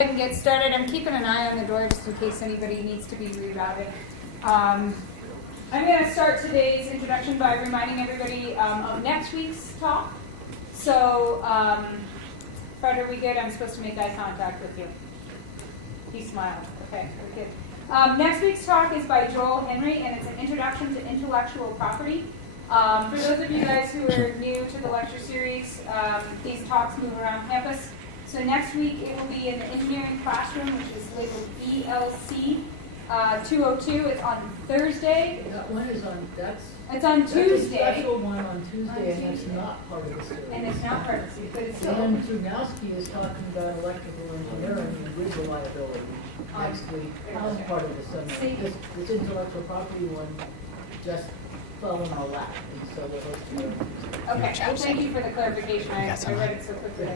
I can get started. I'm keeping an eye on the door just in case anybody needs to be rerouted. I'm going to start today's introduction by reminding everybody of next week's talk. So, Fred, are we good? I'm supposed to make eye contact with you. He smiled. Okay, we're good. Next week's talk is by Joel Henry, and it's an introduction to intellectual property. For those of you guys who are new to the lecture series, these talks move around campus. So next week it will be in the engineering classroom, which is labeled ELC 202. It's on Thursday. That one is on, It's on Tuesday. That's a special one on Tuesday, and it's not part of the series. And it's not part of the series, but it's still. Dan Trunowski is talking about electrical engineering and grid reliability next week. That was part of the seminar. This intellectual property one just fell in our lap, and so we're hosting it. Okay, well, thank you for the clarification. I read it so quickly.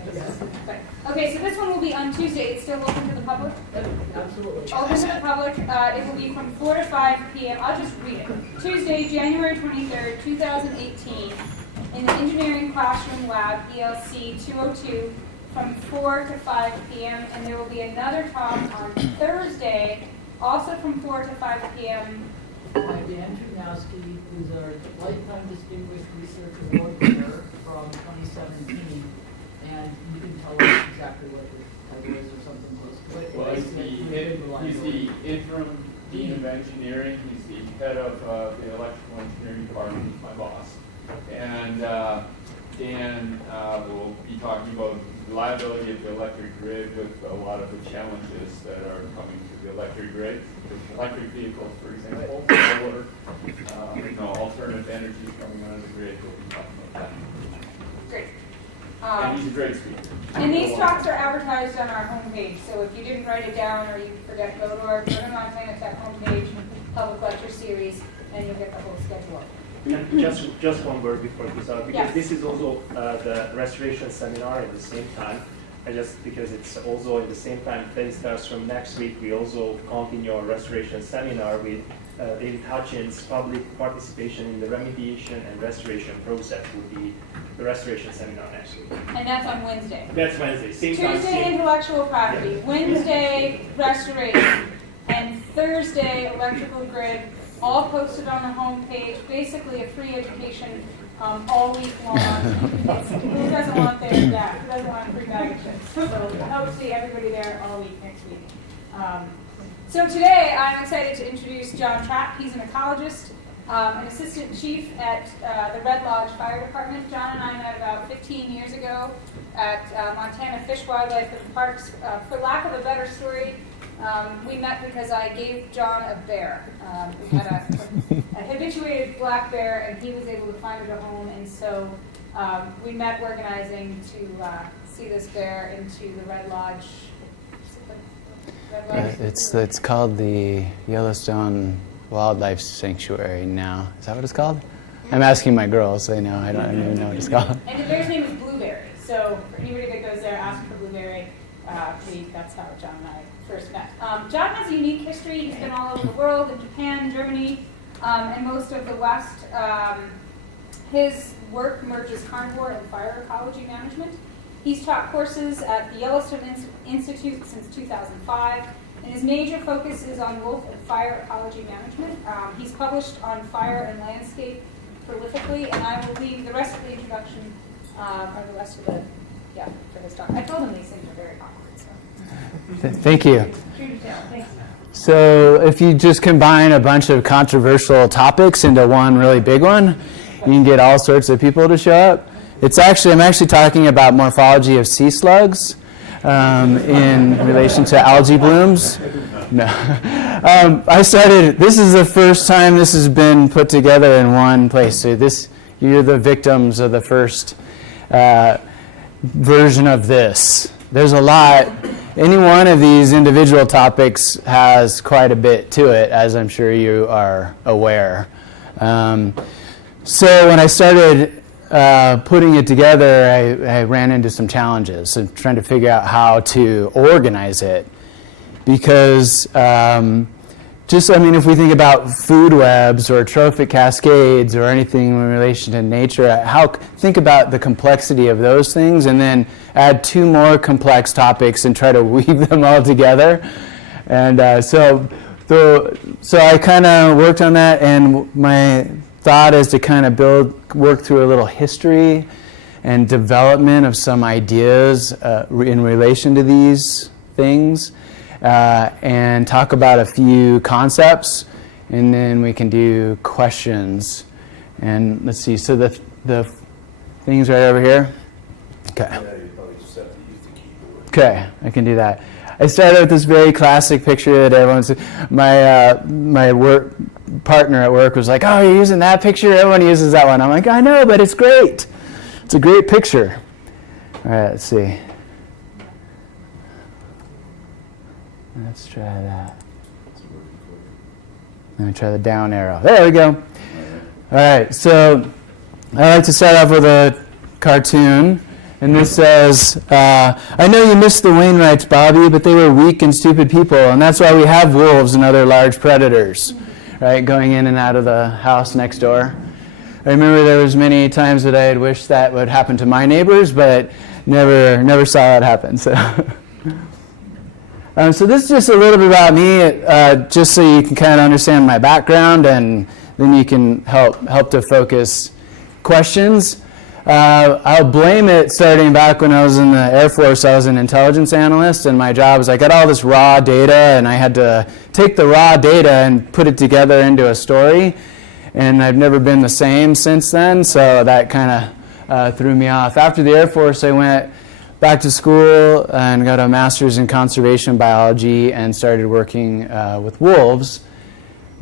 Okay, so this one will be on Tuesday. It's still open to the public? Absolutely. Open to the public. It will be from 4 to 5 p.m. I'll just read it. Tuesday, January 23rd, 2018, in the Engineering Classroom Lab, ELC 202, from 4 to 5 p.m. And there will be another talk on Thursday, also from 4 to 5 p.m. By Dan Trunowski, who's our Lifetime Distinguished Research Award winner from 2017, and you can tell us exactly what the title is or something close to it. Well, he's the interim dean of engineering. He's the head of the electrical engineering department. He's my boss, and Dan will be talking about the reliability of the electric grid with a lot of the challenges that are coming to the electric grid. Electric vehicles, for example, solar, alternative energies coming onto the grid. We'll be talking about that. Great. And he's a great speaker. And these talks are advertised on our homepage, so if you didn't write it down or you forget, go to our Montana Tech homepage, public lecture series, and you'll get the whole schedule. And just one word before this out, because yes. This is also the restoration seminar at the same time. Because it's also at the same time, Fed starts from next week, we also continue our restoration seminar with David Hutchins' public participation in the remediation and restoration process would be the restoration seminar next week. And that's on Wednesday. That's Wednesday, same time. Tuesday, intellectual property. Yeah. Wednesday, restoration. And Thursday, electrical grid. All posted on the homepage. Basically a free education all week long. Who doesn't want their bag? Who doesn't want free bag of chips? So I hope to see everybody there all week next week. So today I'm excited to introduce Jon Trapp. He's an ecologist, an assistant chief at the Red Lodge Fire Department. Jon and I met about 15 years ago at Montana Fish, Wildlife, and Parks. For lack of a better story, we met because I gave Jon a bear. We had a habituated black bear, and he was able to find it a home, and so we met organizing to see this bear into the Red Lodge. It's called the Yellowstone Wildlife Sanctuary now. Is that what it's called? I'm asking my girls. They know. I don't even know what it's called. And the bear's name is Blueberry. So for anybody that goes there, ask for Blueberry. That's how Jon and I first met. Jon has a unique history. He's been all over the world, in Japan, Germany, and most of the West. His work merges carnivore and fire ecology management. He's taught courses at the Yellowstone Institute since 2005, and his major focus is on wolf and fire ecology management. He's published on fire and landscape prolifically, and I will leave the rest of the introduction, or the rest of the, for his talk. I told him these things are very awkward, so. Thank you. True detail, thanks. So if you just combine a bunch of controversial topics into one really big one, you can get all sorts of people to show up. I'm actually talking about morphology of sea slugs in relation to algae blooms. No. This is the first time this has been put together in one place. So you're the victims of the first version of this. There's a lot. Any one of these individual topics has quite a bit to it, as I'm sure you are aware. So when I started putting it together, I ran into some challenges and trying to figure out how to organize it, because to if we think about food webs or trophic cascades or anything in relation to nature, think about the complexity of those things, and then add 2 more complex topics and try to weave them all together. And so I kind of worked on that, and my thought is to kind of work through a little history and development of some ideas in relation to these things, and talk about a few concepts, and then we can do questions. And let's see, so the thing's right over here. Okay. Yeah, you probably just have to use the keyboard. Okay, I can do that. I started with this very classic picture that everyone's, my work partner at work was like, oh, you're using that picture? Everyone uses that one. I'm like, I know, but it's great. It's a great picture. All right, let's see. Let's try that. Let me try the down arrow. There we go. All right, so I like to start off with a cartoon. And this says, I know you missed the Wainwrights, Bobby, but they were weak and stupid people, and that's why we have wolves and other large predators, right, going in and out of the house next door. I remember there was many times that I had wished that would happen to my neighbors, but never saw it happen. So, so this is just a little bit about me, just so you can kind of understand my background, and then you can help to focus questions. I'll blame it starting back when I was in the Air Force. I was an intelligence analyst, and my job was I got all this raw data, and I had to take the raw data and put it together into a story. And I've never been the same since then, so that kind of threw me off. After the Air Force, I went back to school and got a master's in conservation biology and started working with wolves.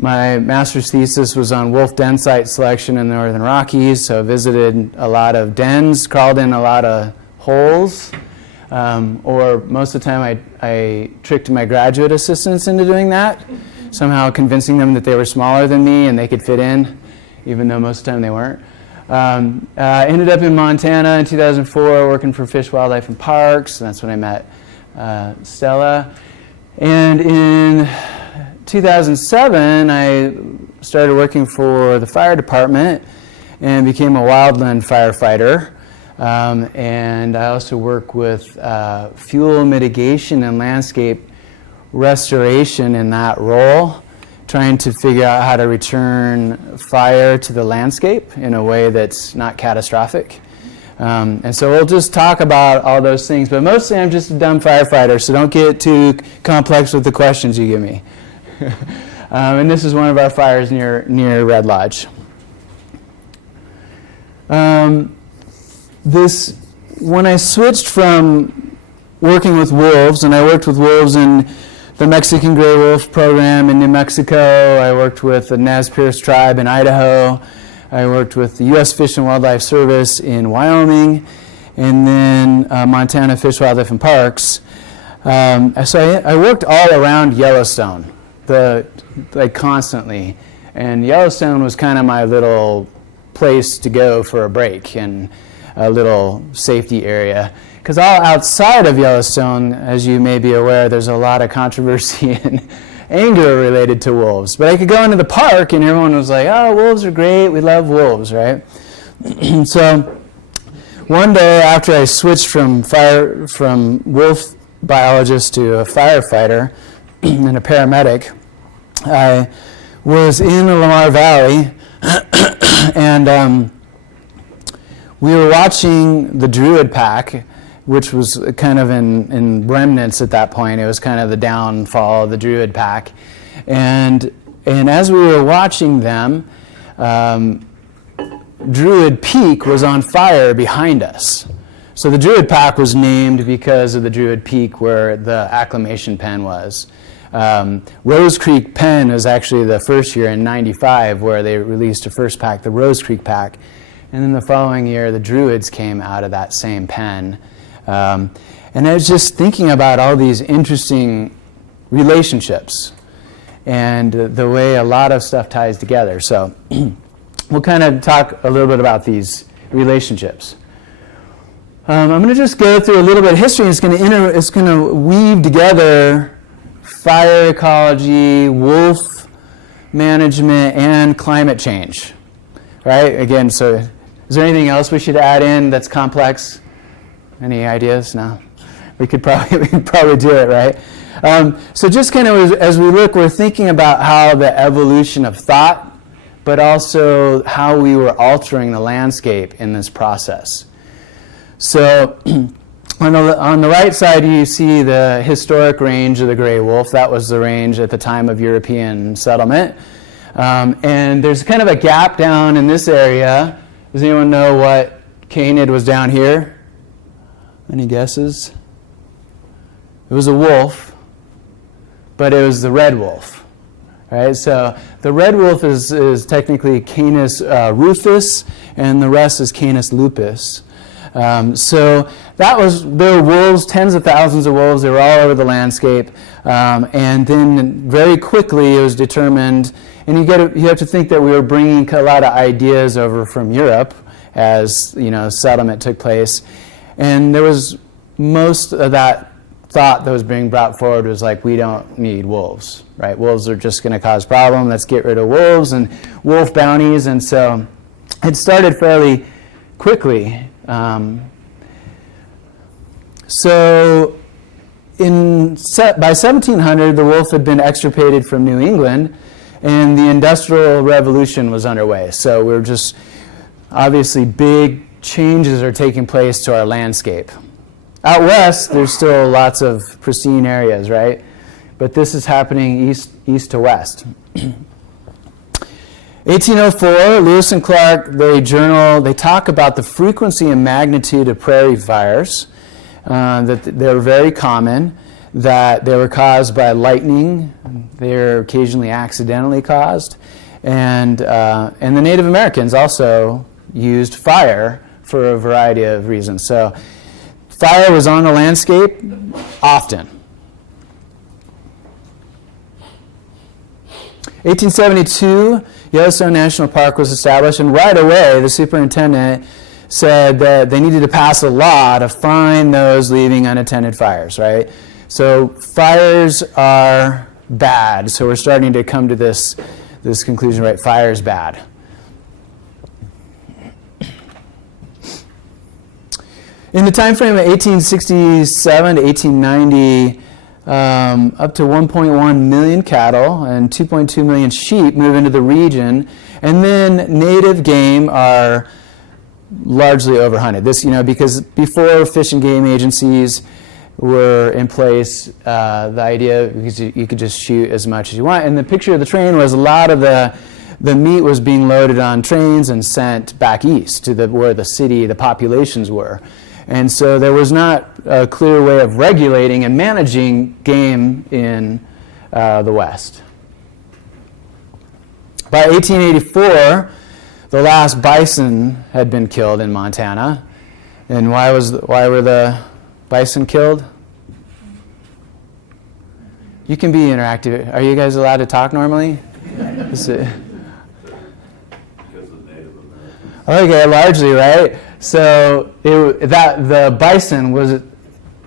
My master's thesis was on wolf den site selection in the Northern Rockies, so I visited a lot of dens, crawled in a lot of holes, or most of the time I tricked my graduate assistants into doing that, somehow convincing them that they were smaller than me and they could fit in, even though most of the time they weren't. Ended up in Montana in 2004 working for Fish, Wildlife, and Parks, and that's when I met Stella. And in 2007, I started working for the fire department and became a wildland firefighter. And I also work with fuel mitigation and landscape restoration in that role, trying to figure out how to return fire to the landscape in a way that's not catastrophic. And so we'll just talk about all those things, but mostly I'm just a dumb firefighter, so don't get too complex with the questions you give me. And this is one of our fires near Red Lodge. When I switched from working with wolves, and I worked with wolves in the Mexican gray wolf program in New Mexico, I worked with the Nez Perce tribe in Idaho, I worked with the U.S. Fish and Wildlife Service in Wyoming, and then Montana Fish, Wildlife, and Parks. So I worked all around Yellowstone, constantly, and Yellowstone was kind of my little place to go for a break and a little safety area. Because all outside of Yellowstone, as you may be aware, there's a lot of controversy and anger related to wolves. But I could go into the park and everyone was like, oh, wolves are great, we love wolves, right? So one day after I switched from wolf biologist to a firefighter and a paramedic, I was in the Lamar Valley and we were watching the Druid pack, which was kind of in remnants at that point. It was kind of the downfall of the Druid pack. And as we were watching them, Druid Peak was on fire behind us. So the Druid pack was named because of the Druid Peak where the acclimation pen was. Rose Creek Pen was actually the first year in '95 where they released a first pack, the Rose Creek pack. And then the following year, the Druids came out of that same pen. And I was just thinking about all these interesting relationships and the way a lot of stuff ties together. So we'll kind of talk a little bit about these relationships. I'm going to just go through a little bit of history. It's going to weave together fire ecology, wolf management, and climate change. Right? Again, so is there anything else we should add in that's complex? Any ideas? No? We could probably do it, right? So just kind of as we look, we're thinking about how the evolution of thought, but also how we were altering the landscape in this process. So on the right side, you see the historic range of the gray wolf. That was the range at the time of European settlement. And there's kind of a gap down in this area. Does anyone know what canid was down here? Any guesses? It was a wolf, but it was the red wolf. Right? So the red wolf is technically Canis rufus, and the rest is Canis lupus. So there were wolves, tens of thousands of wolves. They were all over the landscape, and then very quickly it was determined. And you have to think that we were bringing a lot of ideas over from Europe as settlement took place, and there was most of that thought that was being brought forward was like, we don't need wolves, right? Wolves are just going to cause problems. Let's get rid of wolves and wolf bounties. And so it started fairly quickly. So by 1700, the wolf had been extirpated from New England, and the Industrial Revolution was underway. So we're just, obviously, big changes are taking place to our landscape. Out west, there's still lots of pristine areas, right? But this is happening east to west. 1804, Lewis and Clark, they talk about the frequency and magnitude of prairie fires, that they're very common, that they were caused by lightning, they're occasionally accidentally caused, and the Native Americans also used fire for a variety of reasons. So fire was on the landscape often. 1872, Yellowstone National Park was established, and right away the superintendent said that they needed to pass a law to fine those leaving unattended fires, right? So fires are bad. So we're starting to come to this conclusion, right? Fire is bad. In the time frame of 1867 to 1890, up to 1.1 million cattle and 2.2 million sheep move into the region, and then native game are largely overhunted. This, because before fish and game agencies were in place, the idea because you could just shoot as much as you want. And the picture of the train was a lot of the meat was being loaded on trains and sent back east to where the populations were. And so there was not a clear way of regulating and managing game in the West. By 1884, the last bison had been killed in Montana. And why were the bison killed? You can be interactive. Are you guys allowed to talk normally? Because of Native Americans. Okay, largely, right? So the bison was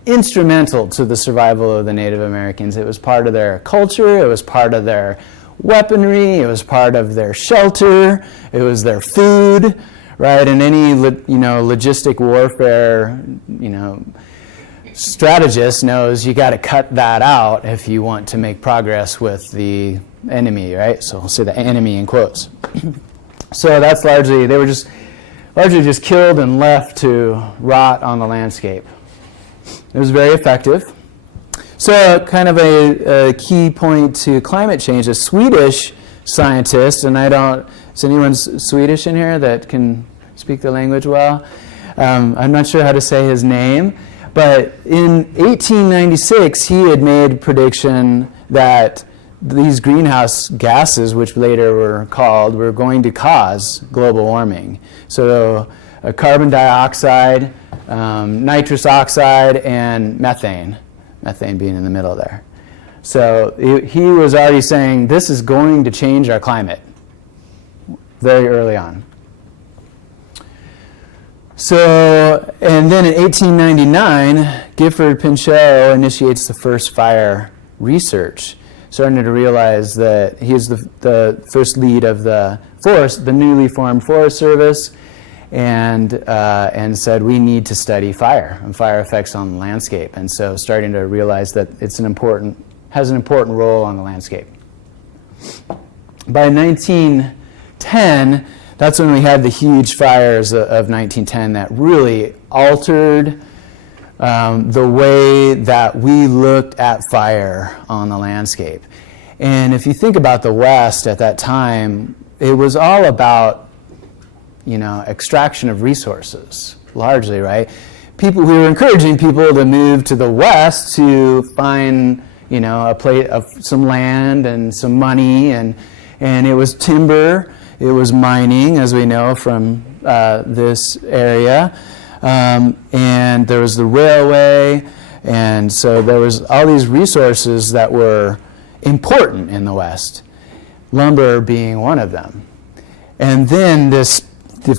instrumental to the survival of the Native Americans. It was part of their culture. It was part of their weaponry. It was part of their shelter. It was their food, right? And any logistic warfare, strategist knows you got to cut that out if you want to make progress with the enemy, right? So we'll say the enemy in quotes. So that's they were just killed and left to rot on the landscape. It was very effective. So kind of a key point to climate change, a Swedish scientist, and is anyone Swedish in here that can speak the language well? I'm not sure how to say his name, but in 1896 he had made a prediction that these greenhouse gases, which later were going to cause global warming. So carbon dioxide, nitrous oxide, and methane being in the middle there. So he was already saying this is going to change our climate very early on. So, and then in 1899, Gifford Pinchot initiates the first fire research. starting to realize that he's the first lead of the forest, the newly formed Forest Service, and said we need to study fire and fire effects on the landscape. And so starting to realize that has an important role on the landscape. By 1910, that's when we had the huge fires of 1910 that really altered the way that we looked at fire on the landscape. And if you think about the West at that time, it was all about extraction of resources, largely, right? We were encouraging people to move to the West to find, a plate of some land and some money, and it was timber, it was mining, as we know from this area, and there was the railway, and so there was all these resources that were important in the West, lumber being one of them. And then the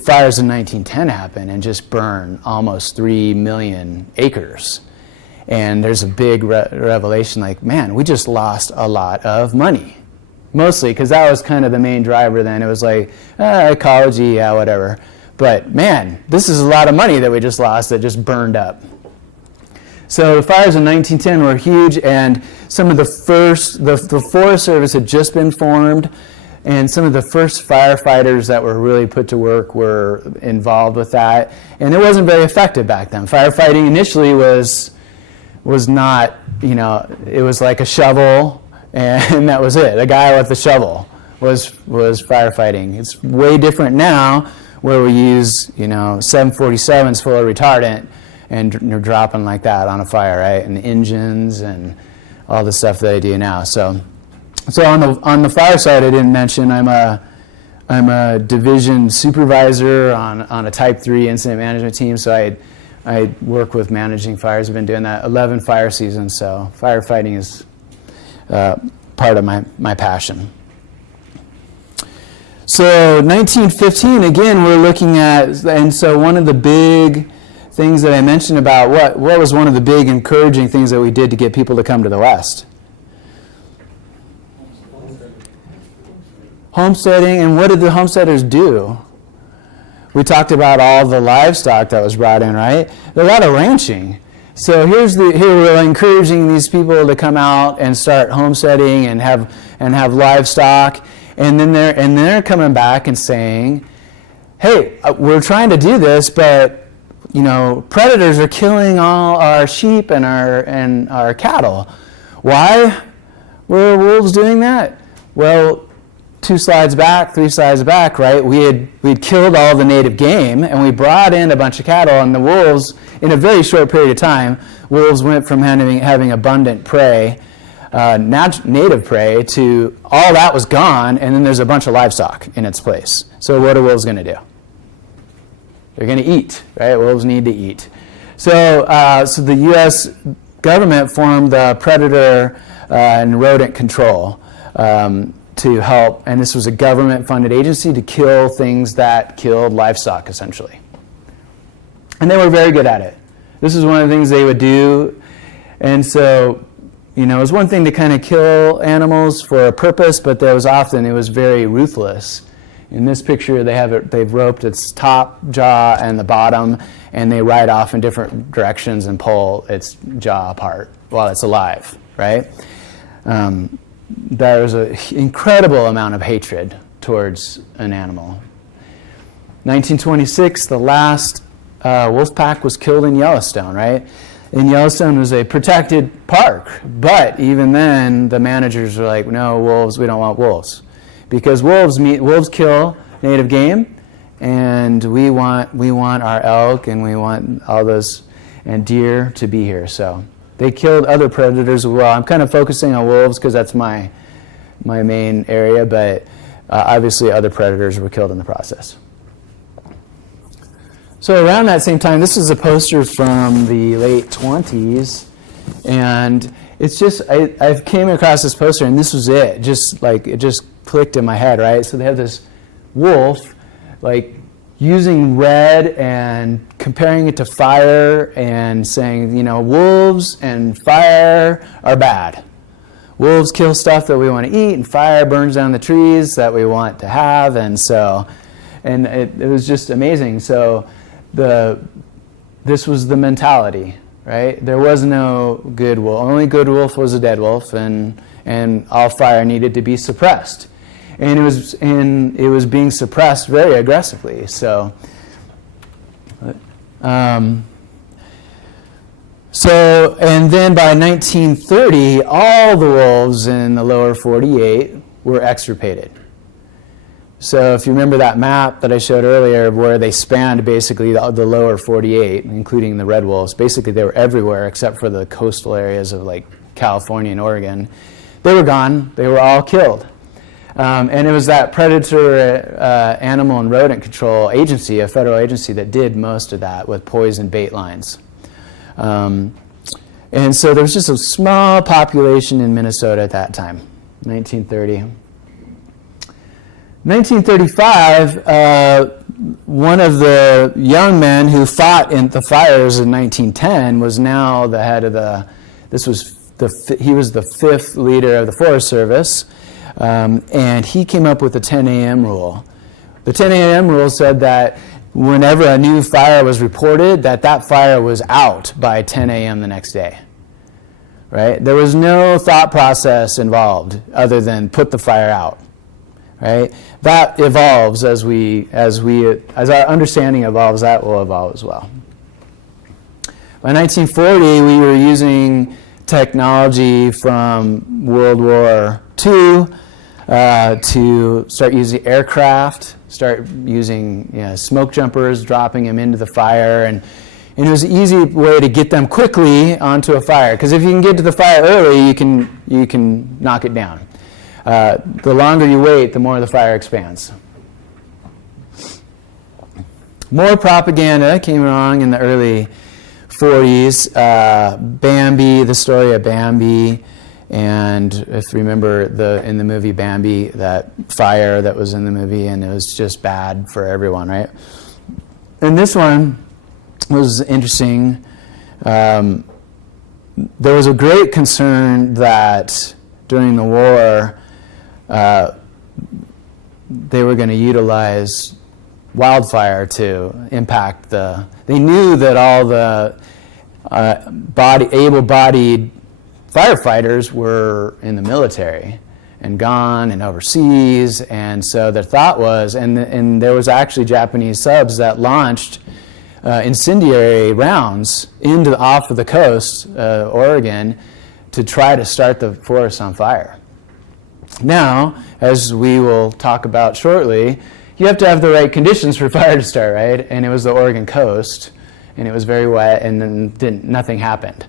fires in 1910 happened and just burned almost 3 million acres. And there's a big revelation like, man, we just lost a lot of money. Mostly because that was kind of the main driver then. It was like, ecology, yeah, whatever. But man, this is a lot of money that we just lost that just burned up. So the fires in 1910 were huge, and some of the Forest Service had just been formed, and some of the first firefighters that were really put to work were involved with that. And it wasn't very effective back then. Firefighting initially was not, it was like a shovel, and that was it. A guy with a shovel was firefighting. It's way different now, where we use 747s full of retardant, and you're dropping like that on a fire, right? And engines and all the stuff that I do now. So on the fire side, I didn't mention I'm a division supervisor on a Type 3 incident management team. So I work with managing fires. I've been doing that 11 fire seasons. So firefighting is part of my passion. So 1915, again, we're looking at, and so one of the big things that I mentioned about what was one of the big encouraging things that we did to get people to come to the West? Homesteading. And what did the homesteaders do? We talked about all the livestock that was brought in, right? There's a lot of ranching. So here we're encouraging these people to come out and start homesteading and have livestock, and then they're coming back and saying, "Hey, we're trying to do this, but predators are killing all our sheep and our cattle. Why were wolves doing that?" Well, 3 slides back, right? We'd killed all the native game, and we brought in a bunch of cattle, and the wolves, in a very short period of time, wolves went from having abundant prey, native prey, to all that was gone, and then there's a bunch of livestock in its place. So what are wolves going to do? They're going to eat, right? Wolves need to eat. So the U.S. government formed the Predator and Rodent Control to help, and this was a government-funded agency to kill things that killed livestock, essentially. And they were very good at it. This is one of the things they would do. And so, it was one thing to kind of kill animals for a purpose, but it was very ruthless. In this picture, they've roped its top jaw and the bottom, and they ride off in different directions and pull its jaw apart while it's alive, right? There's an incredible amount of hatred towards an animal. 1926, the last wolf pack was killed in Yellowstone, right? And Yellowstone was a protected park, but even then, the managers were like, "No, wolves, we don't want wolves." Because wolves kill native game, and we want our elk, and we want all those, and deer to be here. So they killed other predators as well. I'm kind of focusing on wolves because that's my main area, but obviously other predators were killed in the process. So around that same time, this is a poster from the late 20s, and it's just, I came across this poster, and this was it. It just clicked in my head, right? So they have this wolf, using red and comparing it to fire and saying, wolves and fire are bad. wolves kill stuff that we want to eat, and fire burns down the trees that we want to have, and it was just amazing. So this was the mentality, right? There was no good wolf. Only good wolf was a dead wolf, and all fire needed to be suppressed. And it was being suppressed very aggressively. So, and then by 1930, all the wolves in the lower 48 were extirpated. So if you remember that map that I showed earlier where they spanned basically the lower 48, including the red wolves, basically they were everywhere except for the coastal areas of like California and Oregon. They were gone. They were all killed. And it was that Predator Animal and Rodent Control Agency, a federal agency, that did most of that with poison bait lines. And so there was just a small population in Minnesota at that time, 1930. 1935, one of the young men who fought in the fires in 1910 was now the head of he was the 5th leader of the Forest Service, and he came up with the 10 a.m. rule. The 10 a.m. rule said that whenever a new fire was reported, that fire was out by 10 a.m. the next day. Right? There was no thought process involved other than put the fire out. Right? That evolves as our understanding evolves. That will evolve as well. By 1940, we were using technology from World War II to start using aircraft, start using smoke jumpers, dropping them into the fire, and it was an easy way to get them quickly onto a fire. Because if you can get to the fire early, you can knock it down. The longer you wait, the more the fire expands. More propaganda came along in the early 40s. Bambi, the story of Bambi, and if you remember in the movie Bambi, that fire that was in the movie, and it was just bad for everyone, right? And this one was interesting. There was a great concern that during the war, they were going to utilize wildfire to impact they knew that all the able-bodied firefighters were in the military and gone and overseas, and so their thought was, and there was actually Japanese subs that launched incendiary rounds off of the coast, Oregon, to try to start the forest on fire. Now, as we will talk about shortly, you have to have the right conditions for fire to start, right? And it was the Oregon coast, and it was very wet, and then nothing happened.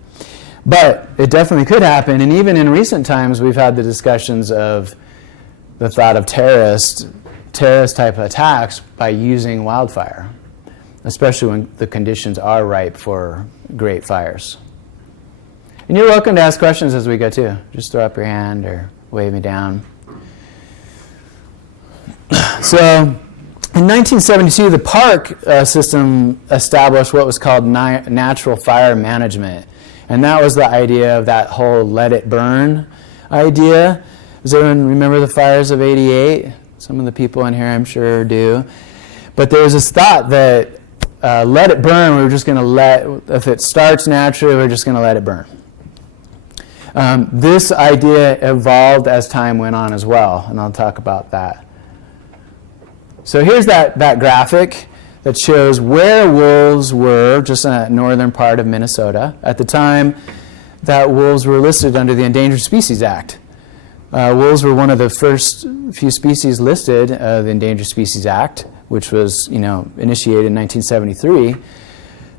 But it definitely could happen, and even in recent times, we've had the discussions of the thought of terrorist type attacks by using wildfire, especially when the conditions are ripe for great fires. And you're welcome to ask questions as we go too. Just throw up your hand or wave me down. So, in 1972, the park system established what was called natural fire management. And that was the idea of that whole let it burn idea. Does everyone remember the fires of '88? Some of the people in here I'm sure do. But there was this thought that let it burn, we're just going to if it starts naturally, we're just going to let it burn. This idea evolved as time went on as well, and I'll talk about that. So here's that graphic that shows where wolves were, just in that northern part of Minnesota, at the time that wolves were listed under the Endangered Species Act. Wolves were one of the first few species listed, the Endangered Species Act, which was initiated in 1973.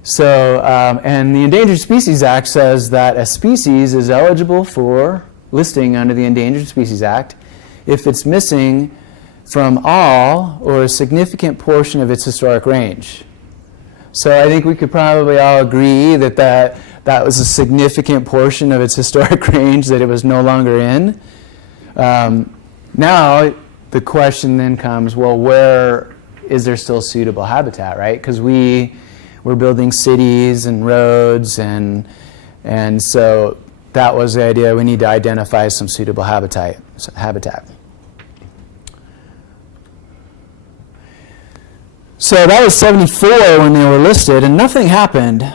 So, and the Endangered Species Act says that a species is eligible for listing under the Endangered Species Act if it's missing from all or a significant portion of its historic range. So I think we could probably all agree that was a significant portion of its historic range that it was no longer in. Now the question then comes, well, where is there still suitable habitat, right? Because we're building cities and roads, and so that was the idea. We need to identify some suitable habitat. So that was 74 when they were listed, and nothing happened.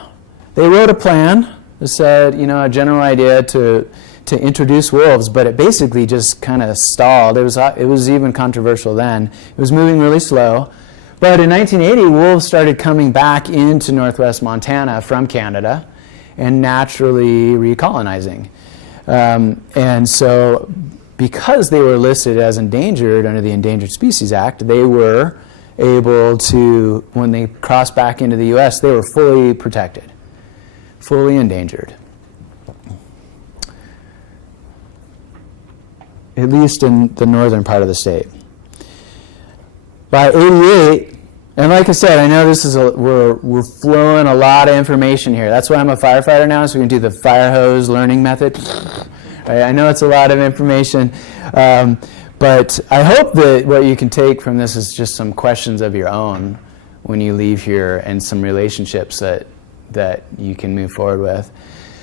They wrote a plan that said, a general idea to introduce wolves, but it basically just kind of stalled. It was even controversial then. It was moving really slow. But in 1980, wolves started coming back into northwest Montana from Canada and naturally recolonizing. And so because they were listed as endangered under the Endangered Species Act, they were able to, when they crossed back into the U.S., they were fully protected, fully endangered. At least in the northern part of the state. By 88, and like I said, I know this is we're flowing a lot of information here. That's why I'm a firefighter now, so we can do the fire hose learning method. I know it's a lot of information, but I hope that what you can take from this is just some questions of your own when you leave here and some relationships that you can move forward with.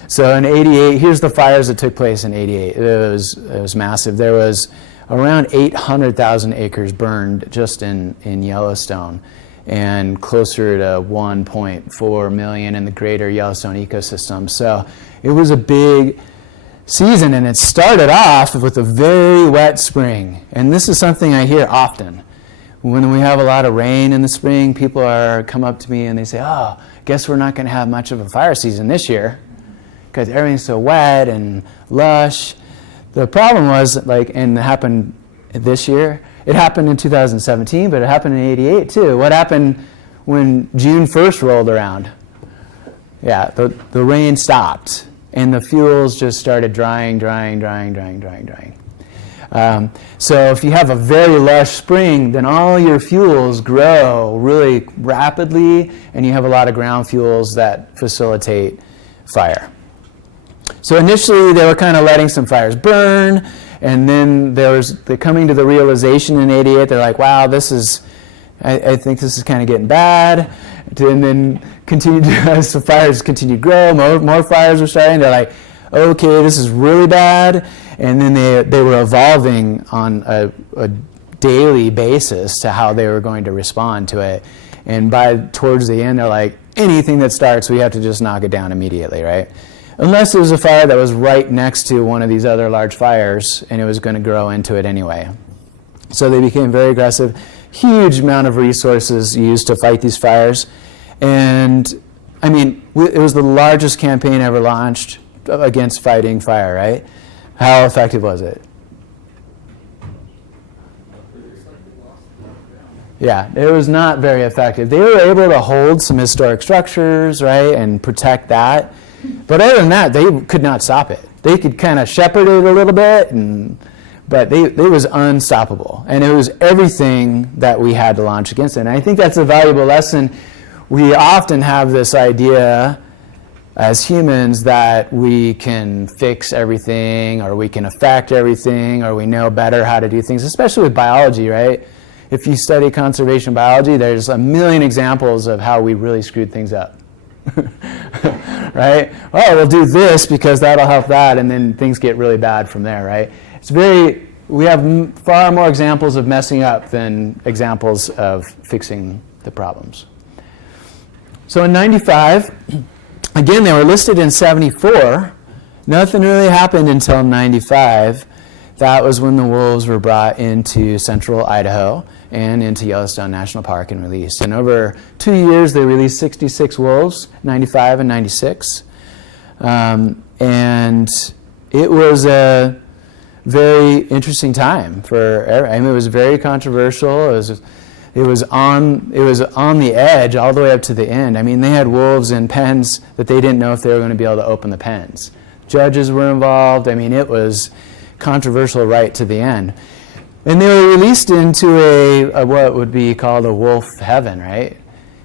So in 88, here's the fires that took place in 88. It was massive. There was around 800,000 acres burned just in Yellowstone, and closer to 1.4 million in the greater Yellowstone ecosystem. So it was a big season, and it started off with a very wet spring. And this is something I hear often. When we have a lot of rain in the spring, people come up to me and they say, "Oh, guess we're not going to have much of a fire season this year, because everything's so wet and lush." The problem was, and it happened this year, it happened in 2017, but it happened in 88 too. What happened when June 1st rolled around? Yeah, the rain stopped, and the fuels just started drying. So if you have a very lush spring, then all your fuels grow really rapidly, and you have a lot of ground fuels that facilitate fire. So initially, they were kind of letting some fires burn, and then they're coming to the realization in 88, they're like, wow, I think this is kind of getting bad. And then as the fires continued to grow, more fires were starting. They're like, okay, this is really bad. And then they were evolving on a daily basis to how they were going to respond to it. And towards the end, they're like, anything that starts, we have to just knock it down immediately, right? Unless it was a fire that was right next to one of these other large fires, and it was going to grow into it anyway. So they became very aggressive. Huge amount of resources used to fight these fires. And, I mean, it was the largest campaign ever launched against fighting fire, right? How effective was it? Yeah, it was not very effective. They were able to hold some historic structures, right, and protect that. But other than that, they could not stop it. They could kind of shepherd it a little bit, but it was unstoppable. And it was everything that we had to launch against it. And I think that's a valuable lesson. We often have this idea as humans that we can fix everything, or we can affect everything, or we know better how to do things, especially with biology, right? If you study conservation biology, there's a million examples of how we really screwed things up. Right? Oh, we'll do this because that'll help that, and then things get really bad from there, right? We have far more examples of messing up than examples of fixing the problems. So in 95, again, they were listed in 74. Nothing really happened until 95. That was when the wolves were brought into central Idaho and into Yellowstone National Park and released. And over 2 years, they released 66 wolves, 95 and 96. And it was a very interesting time it was very controversial. It was on the edge all the way up to the end. I mean, they had wolves in pens that they didn't know if they were going to be able to open the pens. Judges were involved. I mean, it was controversial right to the end. And they were released into a what would be called a wolf heaven, right?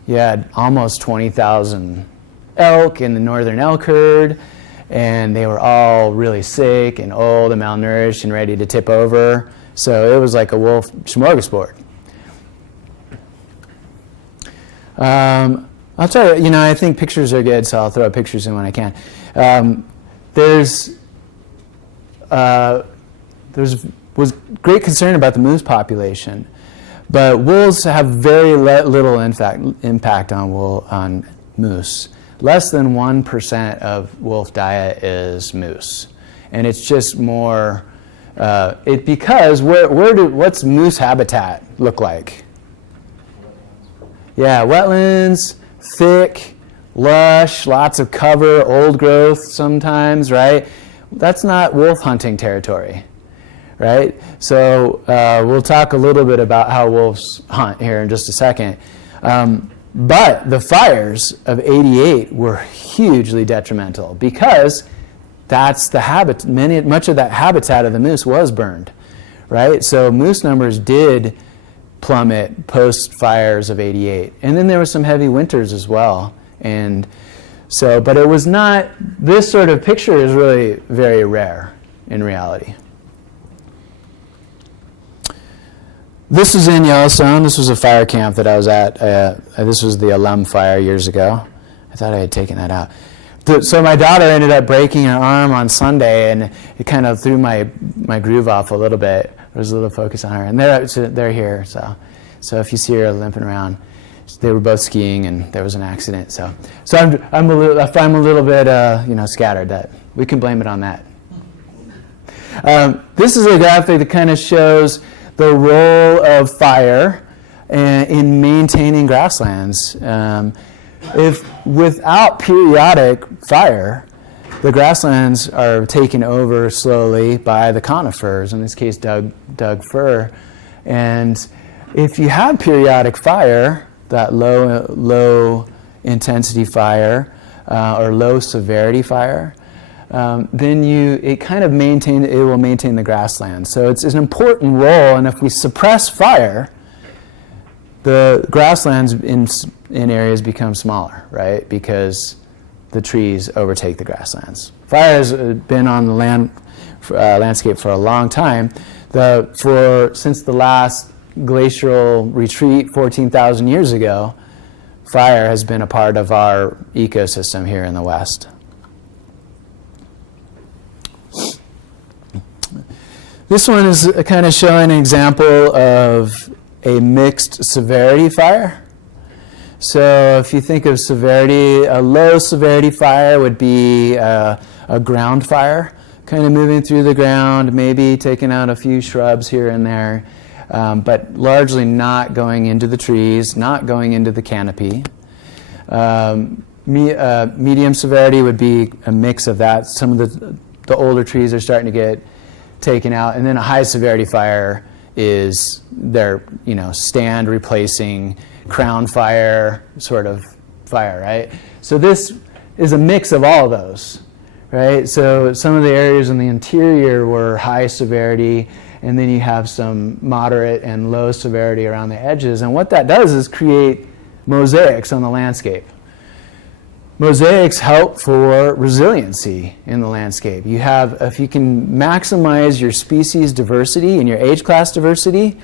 You had almost 20,000 elk in the northern elk herd, and they were all really sick and old and malnourished and ready to tip over. So it was like a wolf smorgasbord. I'll try to, I think pictures are good, so I'll throw pictures in when I can. There's was great concern about the moose population, but wolves have very little impact on moose. Less than 1% of wolf diet is moose, and it's just more. Because what's moose habitat look like? Yeah, wetlands, thick, lush, lots of cover, old growth sometimes, right? That's not wolf hunting territory, right? So we'll talk a little bit about how wolves hunt here in just a second. But the fires of '88 were hugely detrimental because that's the habit. Much of that habitat of the moose was burned, right? So moose numbers did plummet post fires of '88, and then there were some heavy winters as well. And so, but it was not. This sort of picture is really very rare in reality. This is in Yellowstone. This was a fire camp that I was at. This was the alum fire years ago. I thought I had taken that out. So my daughter ended up breaking her arm on Sunday, and it kind of threw my groove off a little bit. There was a little focus on her, and they're here. So if you see her limping around, they were both skiing, and there was an accident. So I'm a little bit scattered. That we can blame it on that. This is a graphic that kind of shows the role of fire in maintaining grasslands. If without periodic fire, the grasslands are taken over slowly by the conifers, in this case Doug fir. And if you have periodic fire, that low intensity fire or low severity fire, then it will maintain the grasslands. So it's an important role, and if we suppress fire, the grasslands in areas become smaller, right? Because the trees overtake the grasslands. Fire has been on the landscape for a long time. Since the last glacial retreat 14,000 years ago, fire has been a part of our ecosystem here in the West. This one is kind of showing an example of a mixed severity fire. So if you think of severity, a low severity fire would be a ground fire, kind of moving through the ground, maybe taking out a few shrubs here and there, but largely not going into the trees, not going into the canopy. Medium severity would be a mix of that. Some of the older trees are starting to get taken out, and then a high severity fire is their stand replacing crown fire sort of fire, right? So this is a mix of all of those, right? So some of the areas in the interior were high severity, and then you have some moderate and low severity around the edges, and what that does is create mosaics on the landscape. Mosaics help for resiliency in the landscape. If you can maximize your species diversity and your age class diversity,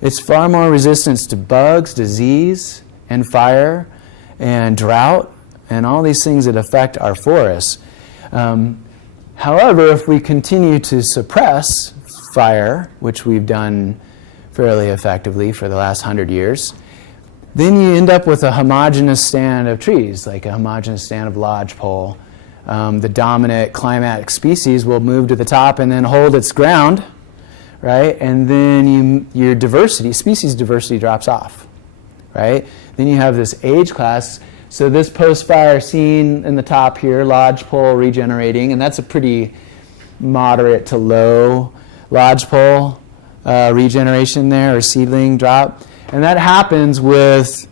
it's far more resistance to bugs, disease, and fire, and drought, and all these things that affect our forests. However, if we continue to suppress fire, which we've done fairly effectively for the last 100 years, then you end up with a homogeneous stand of trees, like a homogeneous stand of lodgepole. The dominant climatic species will move to the top and then hold its ground, right? And then your species diversity drops off, right? Then you have this age class. So this post-fire scene in the top here, lodgepole regenerating, and that's a pretty moderate to low lodgepole regeneration there, or seedling drop. And that happens with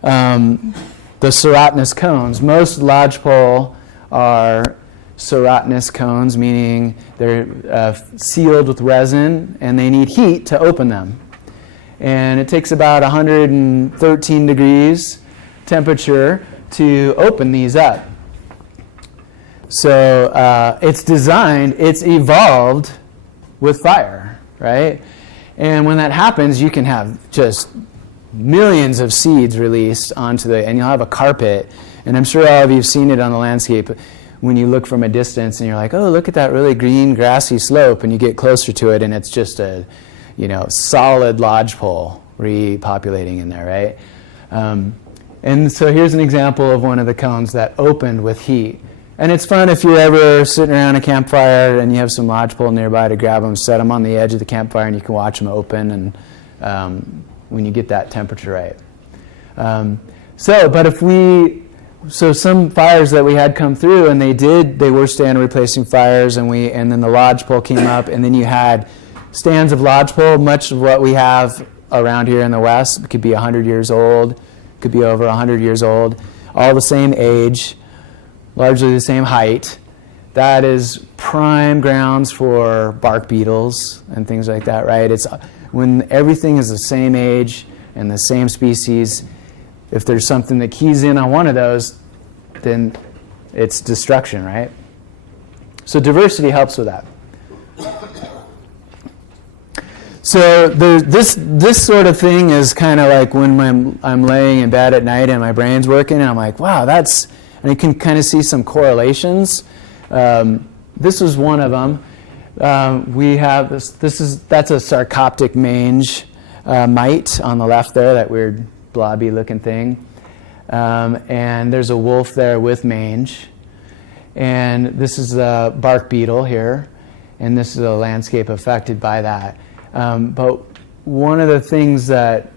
the serotinous cones. Most lodgepole are serotinous cones, meaning they're sealed with resin and they need heat to open them. And it takes about 113 degrees temperature to open these up. So it's evolved with fire, right? And when that happens, you can have just millions of seeds released and you'll have a carpet. And I'm sure all of you have seen it on the landscape. when you look from a distance and you're like, oh, look at that really green grassy slope, and you get closer to it and it's just a, solid lodgepole repopulating in there, right? And so here's an example of one of the cones that opened with heat. And it's fun if you're ever sitting around a campfire and you have some lodgepole nearby to grab them, set them on the edge of the campfire, and you can watch them open and when you get that temperature right. So some fires that we had come through, and they were stand replacing fires, and then the lodgepole came up, and then you had stands of lodgepole, much of what we have around here in the West. It could be 100 years old, could be over 100 years old, all the same age, largely the same height. That is prime grounds for bark beetles and things like that, right? It's when everything is the same age and the same species. If there's something that keys in on one of those, then it's destruction, right? So diversity helps with that. So this sort of thing is kind of like when I'm laying in bed at night and my brain's working, and I'm like, wow, and you can kind of see some correlations. This is one of them. We have that's a Sarcoptic mange mite on the left there, that weird blobby looking thing. And there's a wolf there with mange. And this is a bark beetle here. And this is a landscape affected by that. But one of the things that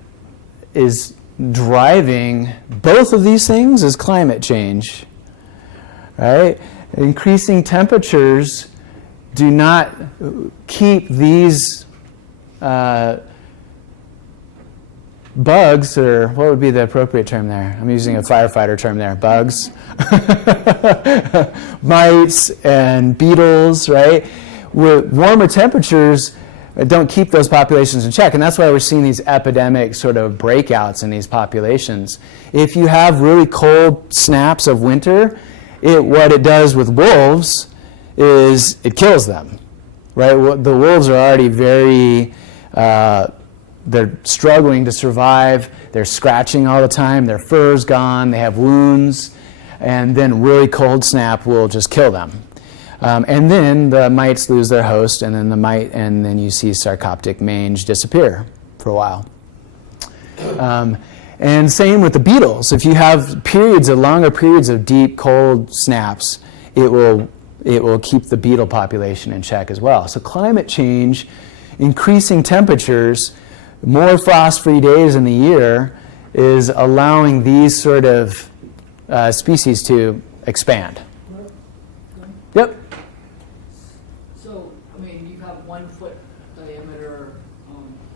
is driving both of these things is climate change, right? Increasing temperatures do not keep these bugs, or what would be the appropriate term there? I'm using a firefighter term there. Bugs, mites, and beetles, right? With warmer temperatures, don't keep those populations in check, and that's why we're seeing these epidemic sort of breakouts in these populations. If you have really cold snaps of winter, what it does with wolves is it kills them, right? The wolves are already they're struggling to survive. They're scratching all the time. Their fur's gone. They have wounds, and then really cold snap will just kill them. And then the mites lose their host, and then you see Sarcoptic mange disappear for a while. And same with the beetles. If you have longer periods of deep cold snaps, it will keep the beetle population in check as well. So climate change, increasing temperatures, more frost-free days in the year is allowing these sort of species to expand. Yep. So, you have 1 foot diameter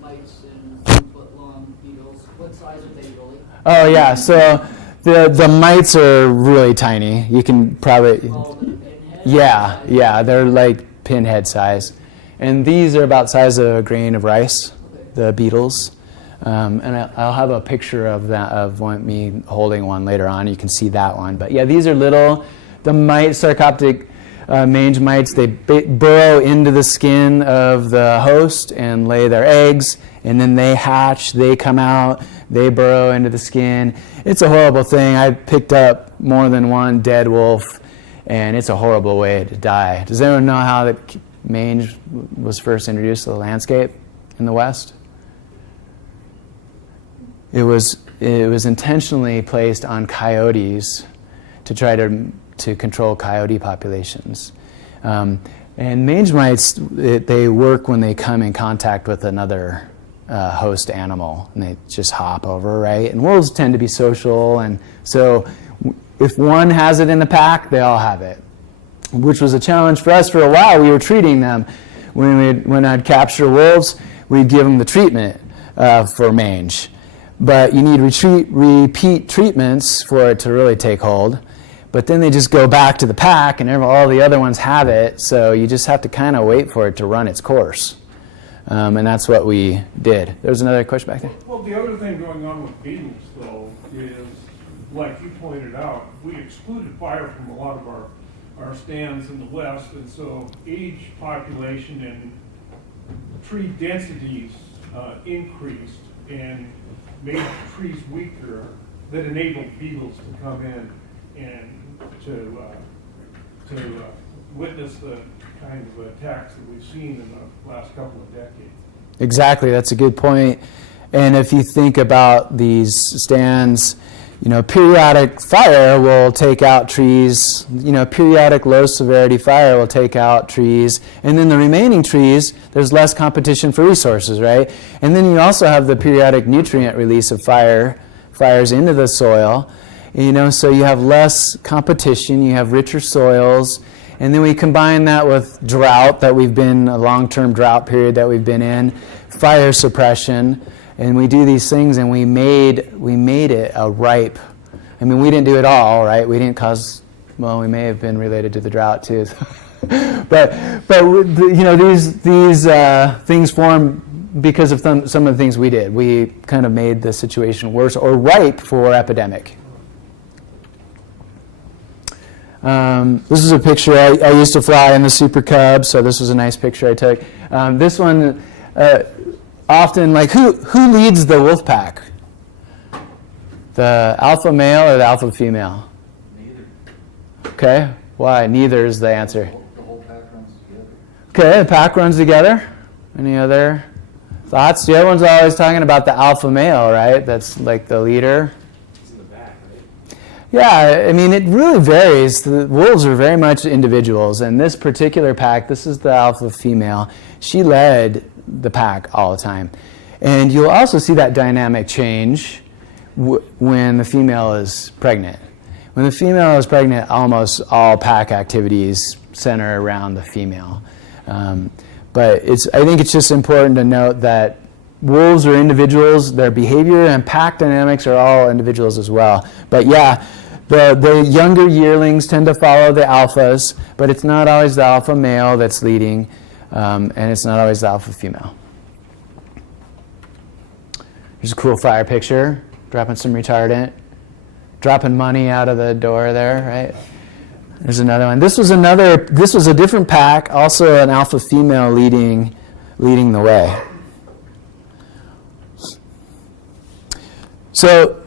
mites and 1 foot long beetles. What size are they really? Oh yeah, so the mites are really tiny. You can probably, yeah, they're like pinhead size, and these are about the size of a grain of rice. The beetles, and I'll have a picture of that me holding one later on. You can see that one, but yeah, these are little. The Sarcoptic mange mites, they burrow into the skin of the host and lay their eggs, and then they hatch, they come out, they burrow into the skin. It's a horrible thing. I picked up more than one dead wolf, and it's a horrible way to die. Does anyone know how the mange was first introduced to the landscape in the West? It was intentionally placed on coyotes to try to control coyote populations. And mange mites, they work when they come in contact with another host animal, and they just hop over, right? And wolves tend to be social, and so if one has it in the pack, they all have it, which was a challenge for us for a while. We were treating them. When I'd capture wolves, we'd give them the treatment for mange. But you need repeat treatments for it to really take hold. But then they just go back to the pack, and all the other ones have it, so you just have to kind of wait for it to run its course. And that's what we did. There's another question back there? Well, the other thing going on with beetles, though, is, like you pointed out, we excluded fire from a lot of our stands in the West, and so age, population, and tree densities increased and made trees weaker, that enabled beetles to come in and to to witness the kind of attacks that we've seen in the last couple of decades. Exactly, that's a good point. And if you think about these stands, periodic fire will take out trees, periodic low severity fire will take out trees, and then the remaining trees, there's less competition for resources, right? And then you also have the periodic nutrient release of fires into the soil, so you have less competition, you have richer soils, and then we combine that with drought a long-term drought period that we've been in, fire suppression, and we do these things, and we made it a ripe. I mean, we didn't do it all, right? We didn't cause. Well, we may have been related to the drought too, but these things form because of some of the things we did. We kind of made the situation worse or ripe for epidemic. This is a picture. I used to fly in the Super Cub, so this was a nice picture I took. This one. Often, who leads the wolf pack? The alpha male or the alpha female? Neither. Okay, why? Neither is the answer. The whole pack runs together. Okay, the pack runs together. Any other thoughts? The other one's always talking about the alpha male, right? That's like the leader. It's in the back, right? Yeah, I mean, it really varies. The wolves are very much individuals, and this particular pack, this is the alpha female. She led the pack all the time. And you'll also see that dynamic change when the female is pregnant. When the female is pregnant, almost all pack activities center around the female. But I think it's just important to note that wolves are individuals, their behavior and pack dynamics are all individuals as well. But yeah, the younger yearlings tend to follow the alphas, but it's not always the alpha male that's leading. And it's not always the alpha female. Here's a cool fire picture, dropping some retardant, dropping money out of the door there, right? There's another one. This was a different pack, also an alpha female leading the way. So,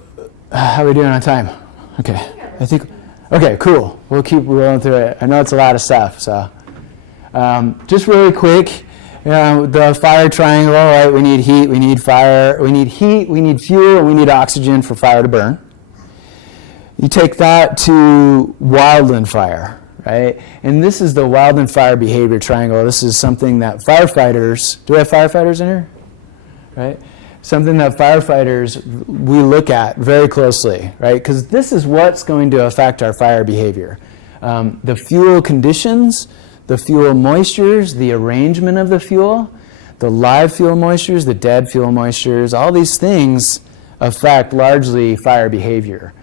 how are we doing on time? Okay, okay, cool. We'll keep rolling through it. I know it's a lot of stuff, so. Just really quick, the fire triangle, right? We need heat, we need fire, we need heat, we need fuel, and we need oxygen for fire to burn. You take that to wildland fire, right? And this is the wildland fire behavior triangle. This is something that firefighters, do we have firefighters in here? Right? Something that firefighters, we look at very closely, right? Because this is what's going to affect our fire behavior. The fuel conditions, the fuel moistures, the arrangement of the fuel, the live fuel moistures, the dead fuel moistures, all these things affect largely fire behavior.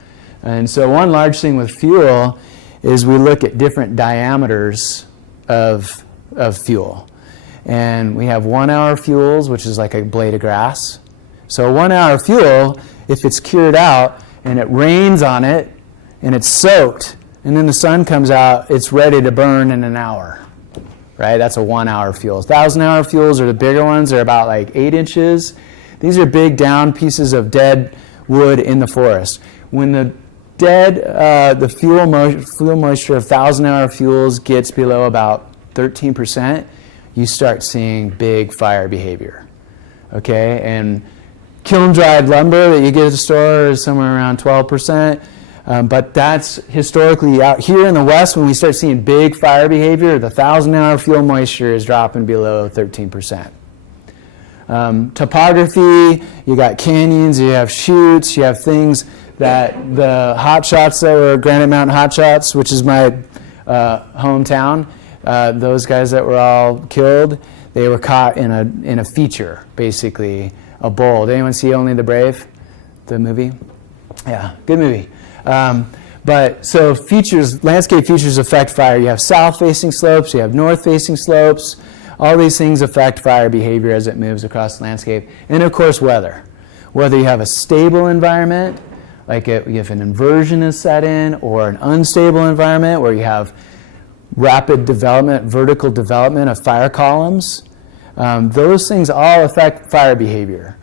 And so one large thing with fuel is we look at different diameters of fuel. And we have 1 hour fuels, which is like a blade of grass. So 1 hour fuel, if it's cured out and it rains on it and it's soaked, and then the sun comes out, it's ready to burn in an hour, right? That's a 1 hour fuel. 1,000 hour fuels are the bigger ones. They're about like 8 inches. These are big down pieces of dead wood in the forest. When the fuel moisture of 1,000 hour fuels gets below about 13%, you start seeing big fire behavior, okay? And kiln-dried lumber that you get at the store is somewhere around 12%. But that's historically out here in the West, when we start seeing big fire behavior, the 1,000 hour fuel moisture is dropping below 13%. Topography, you got canyons, you have chutes, you have things that the hotshots that were Granite Mountain Hotshots, which is my hometown, those guys that were all killed, they were caught in a feature, basically, a bowl. Did anyone see Only the Brave, the movie? Yeah, good movie. But so landscape features affect fire. You have south-facing slopes, you have north-facing slopes. All these things affect fire behavior as it moves across the landscape. And of course, weather. Whether you have a stable environment, like if an inversion is set in, or an unstable environment where you have rapid development, vertical development of fire columns, those things all affect fire behavior.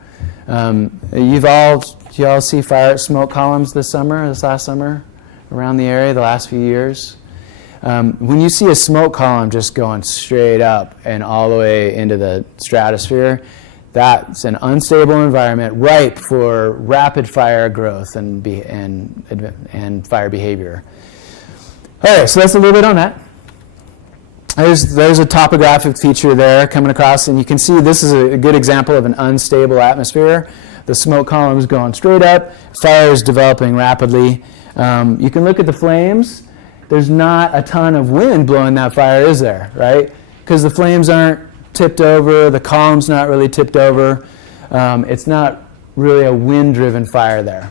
You all see smoke columns this last summer, around the area, the last few years? When you see a smoke column just going straight up and all the way into the stratosphere, that's an unstable environment ripe for rapid fire growth and fire behavior. All right, so that's a little bit on that. There's a topographic feature there coming across, and you can see this is a good example of an unstable atmosphere. The smoke column is going straight up, fire is developing rapidly. You can look at the flames. There's not a ton of wind blowing that fire, is there, right? Because the flames aren't tipped over, the column's not really tipped over. It's not really a wind-driven fire there.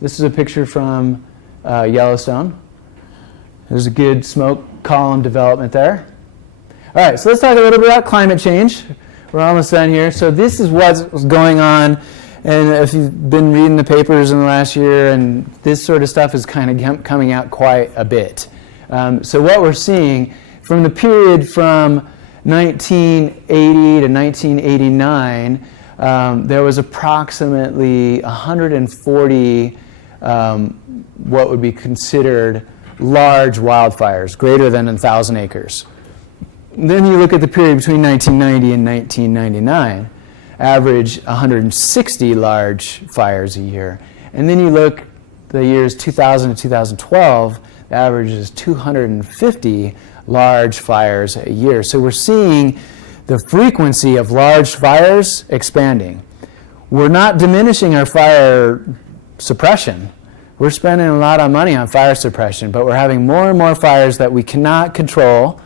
This is a picture from Yellowstone. There's a good smoke column development there. All right, so let's talk a little bit about climate change. We're almost done here. So this is what's going on, and if you've been reading the papers in the last year, and this sort of stuff is kind of coming out quite a bit. So what we're seeing from the period from 1980 to 1989, there was approximately 140 what would be considered large wildfires, greater than 1,000 acres. Then you look at the period between 1990 and 1999, average 160 large fires a year. And then you look the years 2000 to 2012, the average is 250 large fires a year. So we're seeing the frequency of large fires expanding. We're not diminishing our fire suppression. We're spending a lot of money on fire suppression, but we're having more and more fires that we cannot control.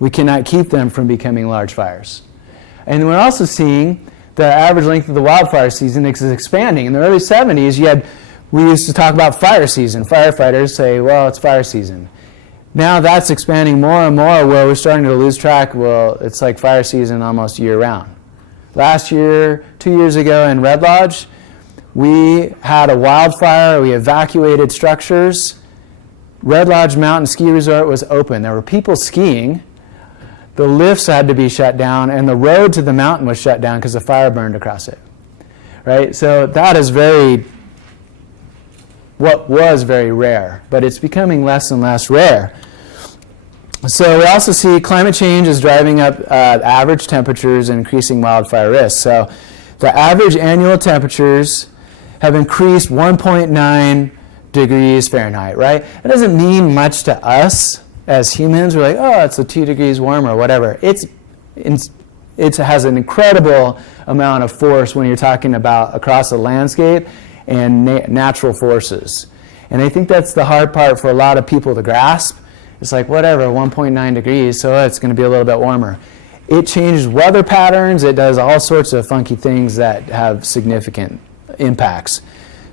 We cannot keep them from becoming large fires. And we're also seeing the average length of the wildfire season is expanding. In the early 70s, we used to talk about fire season. Firefighters say, well, it's fire season. Now that's expanding more and more where we're starting to lose track. Well, it's like fire season almost year-round. Last year, 2 years ago in Red Lodge, we had a wildfire. We evacuated structures. Red Lodge Mountain Ski Resort was open. There were people skiing. The lifts had to be shut down, and the road to the mountain was shut down because the fire burned across it. Right? So that is what was very rare, but it's becoming less and less rare. So we also see climate change is driving up average temperatures and increasing wildfire risk. So the average annual temperatures have increased 1.9 degrees Fahrenheit, right? That doesn't mean much to us as humans. We're like, oh, it's 2 degrees warmer, or whatever. It has an incredible amount of force when you're talking about across the landscape and natural forces. And I think that's the hard part for a lot of people to grasp. It's like, whatever, 1.9 degrees, so it's going to be a little bit warmer. It changes weather patterns. It does all sorts of funky things that have significant impacts.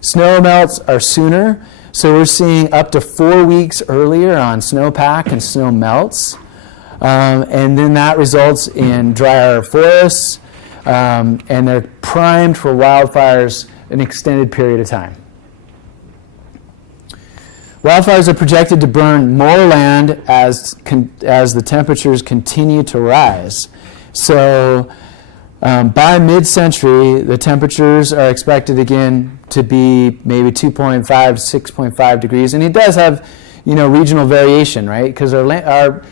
Snow melts are sooner, so we're seeing up to 4 weeks earlier on snowpack and snow melts. And then that results in drier forests, and they're primed for wildfires an extended period of time. Wildfires are projected to burn more land as the temperatures continue to rise. So by mid-century, the temperatures are expected again to be maybe 2.5, 6.5 degrees. And it does have, regional variation, right? Because our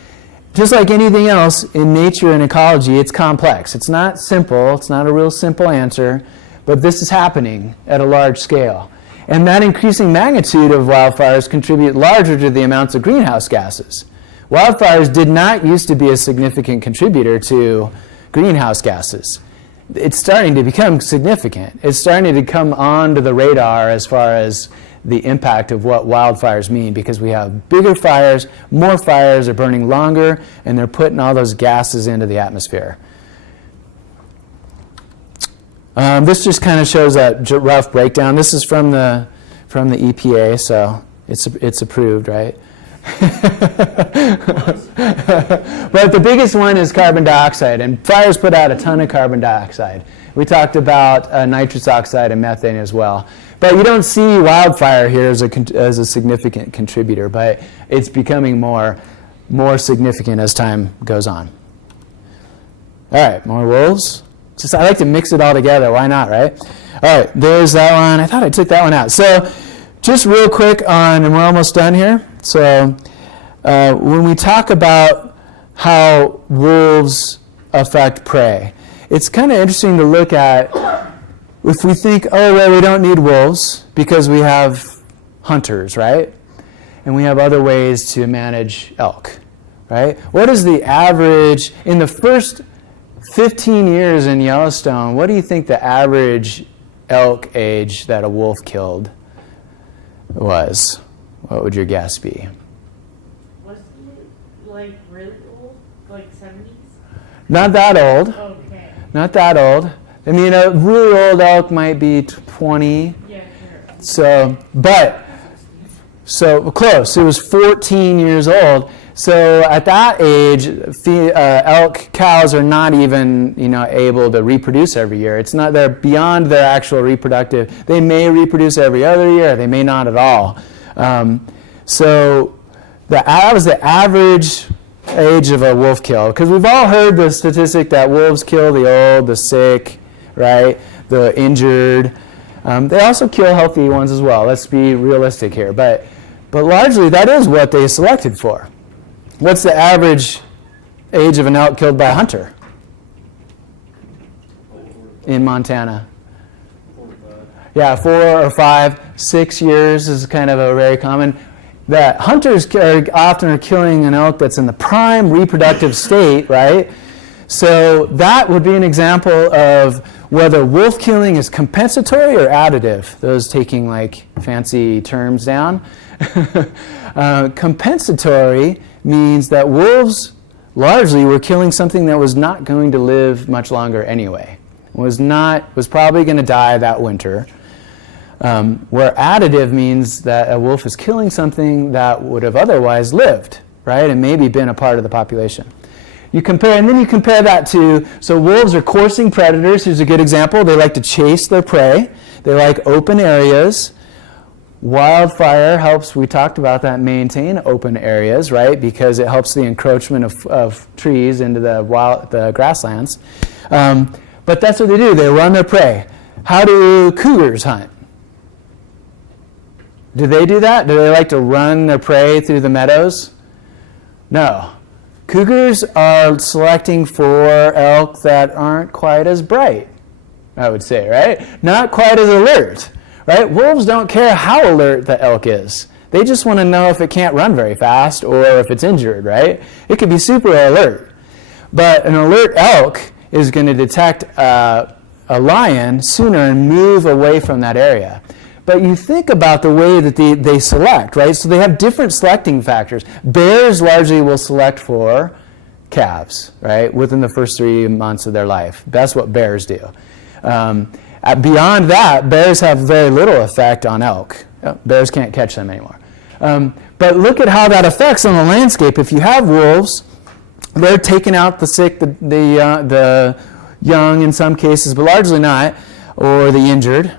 just like anything else in nature and ecology, it's complex. It's not simple. It's not a real simple answer. But this is happening at a large scale. And that increasing magnitude of wildfires contribute larger to the amounts of greenhouse gases. Wildfires did not used to be a significant contributor to greenhouse gases. It's starting to become significant. It's starting to come onto the radar as far as the impact of what wildfires mean, because we have bigger fires, more fires are burning longer, and they're putting all those gases into the atmosphere. This just kind of shows that rough breakdown. This is from the EPA, so it's approved, right? But the biggest one is carbon dioxide, and fires put out a ton of carbon dioxide. We talked about nitrous oxide and methane as well. But you don't see wildfire here as a significant contributor, but it's becoming more significant as time goes on. All right, more wolves. I like to mix it all together. Why not, right? All right, there's that one. I thought I took that one out. So just real quick and we're almost done here. So when we talk about how wolves affect prey, it's kind of interesting to look at if we think, oh, well, we don't need wolves because we have hunters, right? And we have other ways to manage elk, right? What is the average, in the first 15 years in Yellowstone, what do you think the average elk age that a wolf killed was? What would your guess be? Wasn't it like really old? Like 70s? Not that old. Okay. Not that old. I mean, a really old elk might be 20. Yeah, sure. So close. It was 14 years old. So at that age, elk cows are not even, able to reproduce every year. It's not, they're beyond their actual reproductive. They may reproduce every other year. They may not at all. So that was the average age of a wolf kill. Because we've all heard the statistic that wolves kill the old, the sick, right, the injured. They also kill healthy ones as well. Let's be realistic here. But largely, that is what they selected for. What's the average age of an elk killed by a hunter in Montana? 45. Yeah, 4 or 5, 6 years is kind of a very common. That hunters often are killing an elk that's in the prime reproductive state, right? So that would be an example of whether wolf killing is compensatory or additive. Those taking like fancy terms down. Compensatory means that wolves largely were killing something that was not going to live much longer anyway. Was probably going to die that winter. Where additive means that a wolf is killing something that would have otherwise lived, right, and maybe been a part of the population. You compare that to, so wolves are coursing predators. Here's a good example. They like to chase their prey. They like open areas. Wildfire helps, we talked about that, maintain open areas, right, because it helps the encroachment of trees into the grasslands. But that's what they do. They run their prey. How do cougars hunt? Do they do that? Do they like to run their prey through the meadows? No. Cougars are selecting for elk that aren't quite as bright, I would say, right? Not quite as alert, right? Wolves don't care how alert the elk is. They just want to know if it can't run very fast or if it's injured, right? It could be super alert. But an alert elk is going to detect a lion sooner and move away from that area. But you think about the way that they select, right? So they have different selecting factors. Bears largely will select for calves, right, within the first 3 months of their life. That's what bears do. Beyond that, bears have very little effect on elk. Bears can't catch them anymore. But look at how that affects on the landscape. If you have wolves, they're taking out the sick, the young in some cases, but largely not, or the injured.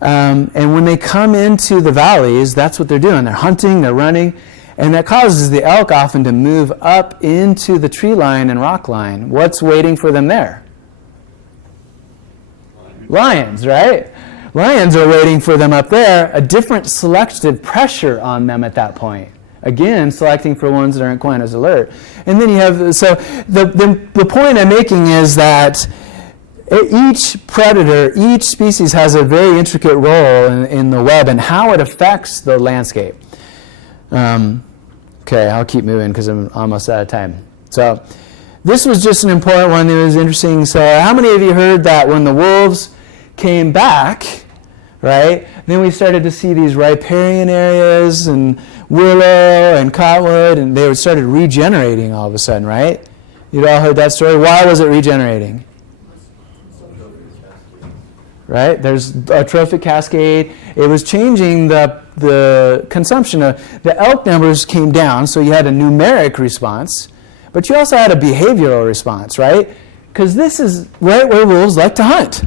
And when they come into the valleys, that's what they're doing. They're hunting, they're running, and that causes the elk often to move up into the tree line and rock line. What's waiting for them there? Lions, right? Lions are waiting for them up there. A different selective pressure on them at that point. Again, selecting for ones that aren't quite as alert. And then you have, so the point I'm making is that each predator, each species has a very intricate role in the web and how it affects the landscape. Okay, I'll keep moving because I'm almost out of time. So this was just an important one that was interesting. So how many of you heard that when the wolves came back, right, then we started to see these riparian areas and willow and cottonwood, and they started regenerating all of a sudden, right? You'd all heard that story. Why was it regenerating? Right? There's a trophic cascade. It was changing the consumption. The elk numbers came down, so you had a numeric response, but you also had a behavioral response, right? Because this is right where wolves like to hunt,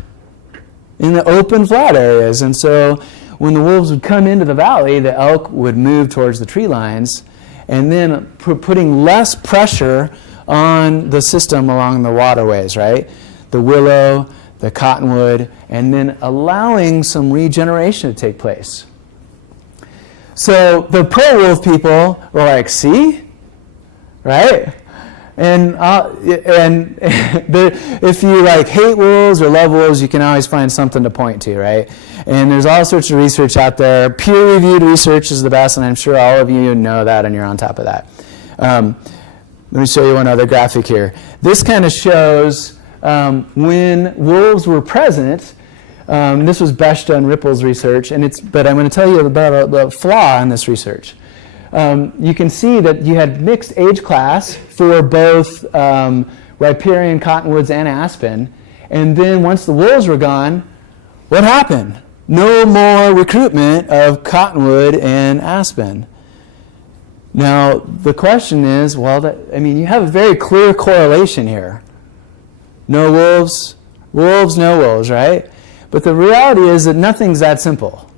in the open, flat areas. And so when the wolves would come into the valley, the elk would move towards the tree lines, and then putting less pressure on the system along the waterways, right? The willow, the cottonwood, and then allowing some regeneration to take place. So the pro-wolf people were like, see? Right? And if you like hate wolves or love wolves, you can always find something to point to, right? And there's all sorts of research out there. Peer-reviewed research is the best, and I'm sure all of you know that, and you're on top of that. Let me show you one other graphic here. This kind of shows when wolves were present. This was Beshta and Ripple's research, but I'm going to tell you about a flaw in this research. You can see that you had mixed age class for both riparian cottonwoods and aspen, and then once the wolves were gone, what happened? No more recruitment of cottonwood and aspen. Now, the question is, you have a very clear correlation here. No wolves, no wolves, right? But the reality is that nothing's that simple.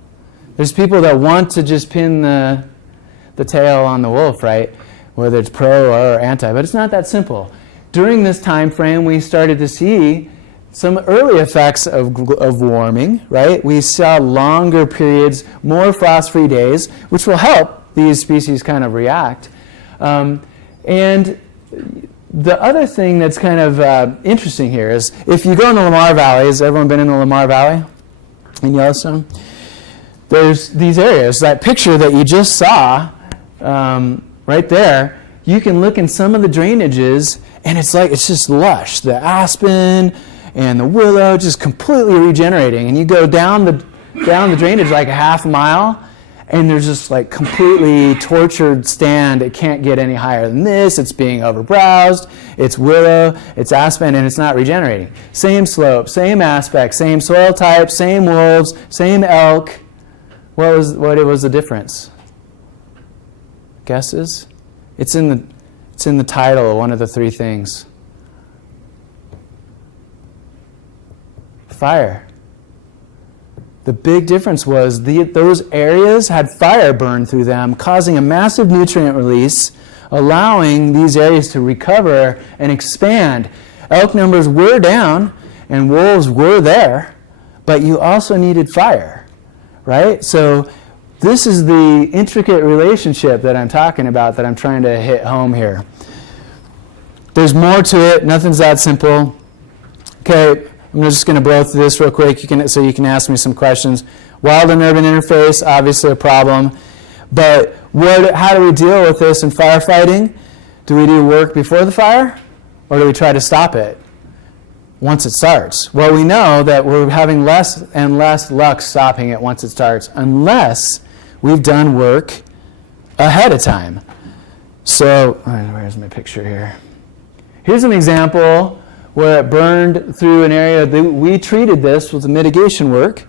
There's people that want to just pin the tail on the wolf, right? Whether it's pro or anti, but it's not that simple. During this time frame, we started to see some early effects of warming, right? We saw longer periods, more frost-free days, which will help these species kind of react. And the other thing that's kind of interesting here is if you go in the Lamar Valley, has everyone been in the Lamar Valley in Yellowstone? There's these areas, that picture that you just saw right there, you can look in some of the drainages and it's just lush. The aspen and the willow just completely regenerating. And you go down the drainage like a half mile, and there's just like completely tortured stand. It can't get any higher than this. It's being overbrowsed. It's willow, it's aspen, and it's not regenerating. Same slope, same aspect, same soil type, same wolves, same elk. What was the difference? Guesses? It's in the title of one of the three things. Fire. The big difference was those areas had fire burn through them, causing a massive nutrient release, allowing these areas to recover and expand. Elk numbers were down and wolves were there, but you also needed fire, right? So this is the intricate relationship that I'm talking about, that I'm trying to hit home here. There's more to it. Nothing's that simple. Okay, I'm just going to blow through this real quick so you can ask me some questions. Wild and urban interface, obviously a problem. But how do we deal with this in firefighting? Do we do work before the fire? Or do we try to stop it once it starts? Well, we know that we're having less and less luck stopping it once it starts, unless we've done work ahead of time. So, where's my picture here? Here's an example where it burned through an area. We treated this with the mitigation work.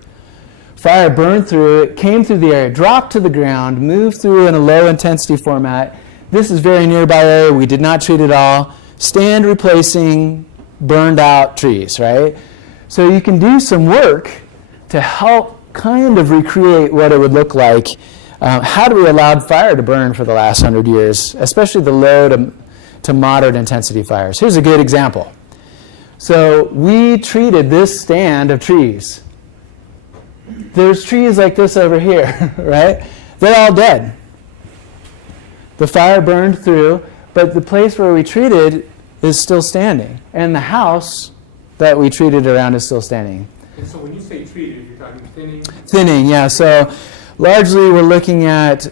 Fire burned through it, came through the area, dropped to the ground, moved through in a low intensity format. This is very nearby area. We did not treat it all. Stand replacing burned out trees, right? So you can do some work to help kind of recreate what it would look like had we allowed fire to burn for the last 100 years, especially the low to moderate intensity fires. Here's a good example. So we treated this stand of trees. There's trees like this over here, right? They're all dead. The fire burned through, but the place where we treated is still standing. And the house that we treated around is still standing. And so when you say treated, you're talking thinning? Thinning, yeah. So largely we're looking at,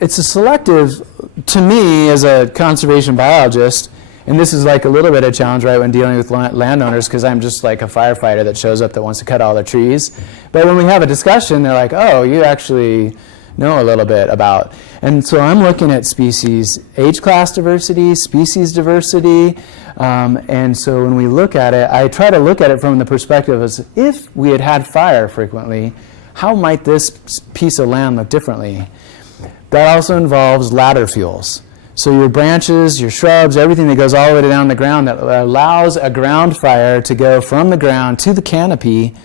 it's a selective, to me as a conservation biologist, and this is like a little bit of a challenge, right, when dealing with landowners, because I'm just like a firefighter that shows up that wants to cut all the trees. But when we have a discussion, they're like, oh, you actually know a little bit about. And so I'm looking at species age class diversity, species diversity, and so when we look at it, I try to look at it from the perspective as if we had had fire frequently, how might this piece of land look differently? That also involves ladder fuels. So your branches, your shrubs, everything that goes all the way down the ground that allows a ground fire to go from the ground to the canopy,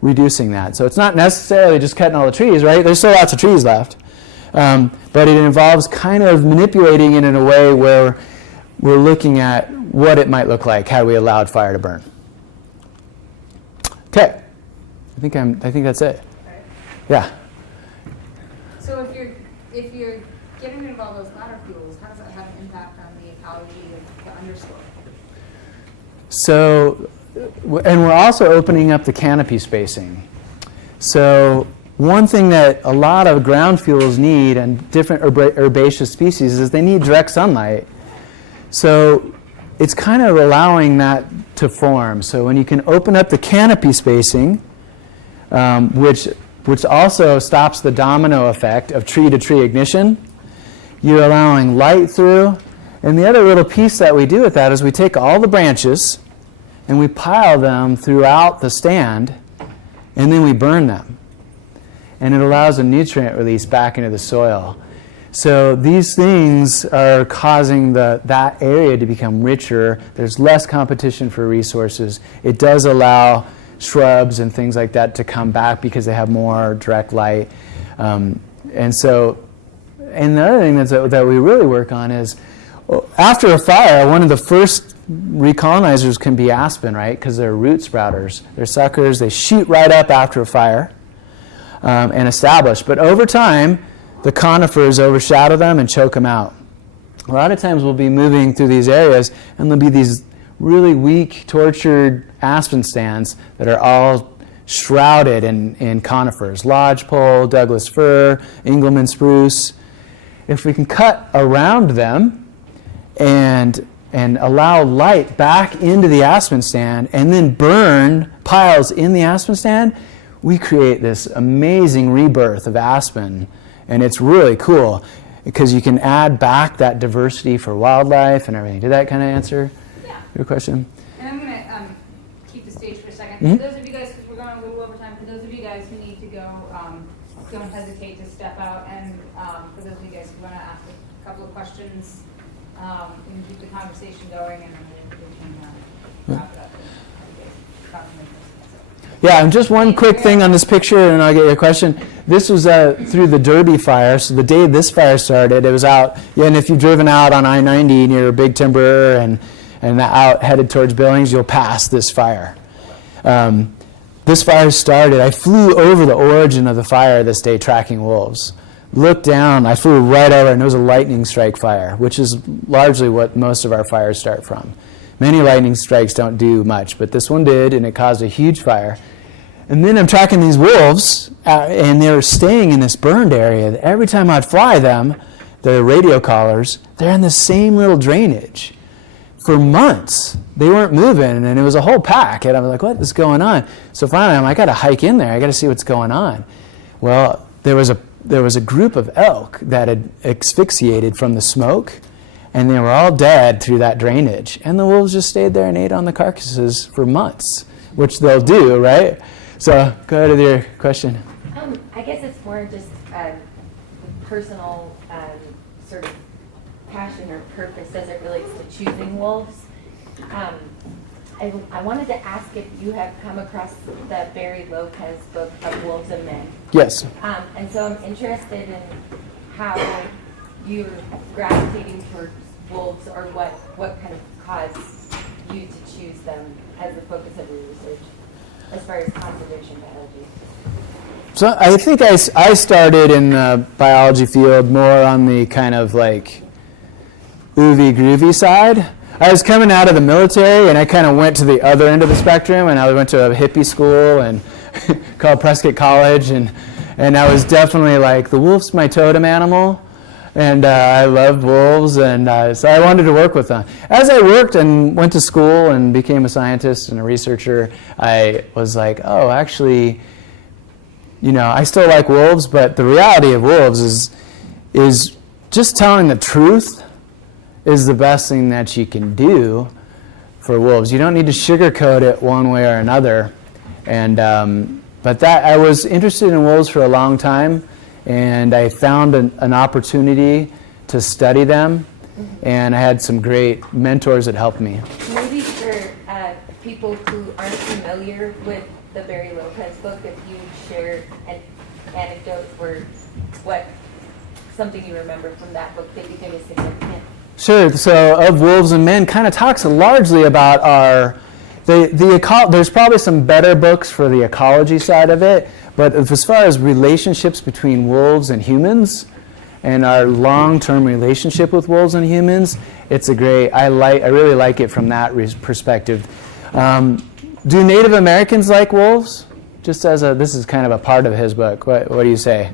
reducing that. So it's not necessarily just cutting all the trees, right? There's still lots of trees left. But it involves kind of manipulating it in a way where we're looking at what it might look like had we allowed fire to burn. Okay. I think that's it. Okay. Yeah. So if you're if you're getting rid of all those ladder fuels, how does that have an impact on the ecology of the understory? So, and we're also opening up the canopy spacing. So one thing that a lot of ground fuels need and different herbaceous species is they need direct sunlight. So it's kind of allowing that to form. So when you can open up the canopy spacing, which also stops the domino effect of tree-to-tree ignition, you're allowing light through. And the other little piece that we do with that is we take all the branches and we pile them throughout the stand, and then we burn them. And it allows a nutrient release back into the soil. So these things are causing that area to become richer. There's less competition for resources. It does allow shrubs and things like that to come back because they have more direct light. And the other thing that we really work on is, after a fire, one of the first recolonizers can be aspen, right? Because they're root sprouters. They're suckers. They shoot right up after a fire and establish. But over time, the conifers overshadow them and choke them out. A lot of times we'll be moving through these areas and there'll be these really weak, tortured aspen stands that are all shrouded in conifers. Lodgepole, Douglas fir, Engelmann spruce. If we can cut around them and allow light back into the aspen stand and then burn piles in the aspen stand, we create this amazing rebirth of aspen. And it's really cool because you can add back that diversity for wildlife and everything. Did that kind of answer your question? And I'm going to keep the stage for a second. Mm-hmm. For those of you guys, because we're going a little over time, for those of you guys who need to go, don't hesitate to step out. And for those of you guys who want to ask a couple of questions, we can keep the conversation going, and then we can wrap it up. Yeah, and just one quick thing on this picture, and I'll get your question. This was through the Derby fire. So the day this fire started, it was out. Yeah, and if you've driven out on I-90 near Big Timber and out headed towards Billings, you'll pass this fire. This fire started. I flew over the origin of the fire this day tracking wolves. Looked down, I flew right over, and it was a lightning strike fire, which is largely what most of our fires start from. Many lightning strikes don't do much, but this one did, and it caused a huge fire. And then I'm tracking these wolves, and they're staying in this burned area. Every time I'd fly them, the radio collars, they're in the same little drainage for months. They weren't moving, and it was a whole pack. And I was like, what is going on? So finally, I got to hike in there. I got to see what's going on. Well, there was a group of elk that had asphyxiated from the smoke, and they were all dead through that drainage. And the wolves just stayed there and ate on the carcasses for months, which they'll do, right? So go ahead with your question. I guess it's more just personal sort of passion or purpose as it relates to choosing wolves. I wanted to ask if you have come across the Barry Lopez book of Wolves and Men. Yes. And so I'm interested in how you're gravitating towards wolves, or what kind of caused you to choose them as the focus of your research as far as conservation biology. So I think I started in the biology field more on the kind of like oovy groovy side. I was coming out of the military, and I kind of went to the other end of the spectrum, and I went to a hippie school and called Prescott College, and I was definitely like, the wolf's my totem animal, and I loved wolves, and so I wanted to work with them. As I worked and went to school and became a scientist and a researcher, I was like, oh, actually, I still like wolves, but the reality of wolves is just telling the truth is the best thing that you can do for wolves. You don't need to sugarcoat it one way or another. And but I was interested in wolves for a long time, and I found an opportunity to study them, and I had some great mentors that helped me. Maybe for people who aren't familiar with the Barry Lopez book, if you share an anecdote or something you remember from that book that you think is significant. Sure. So, Of Wolves and Men kind of talks largely about there's probably some better books for the ecology side of it, but as far as relationships between wolves and humans, and our long-term relationship with wolves and humans, it's a great, I really like it from that perspective. Do Native Americans like wolves? Just as this is kind of a part of his book. What do you say?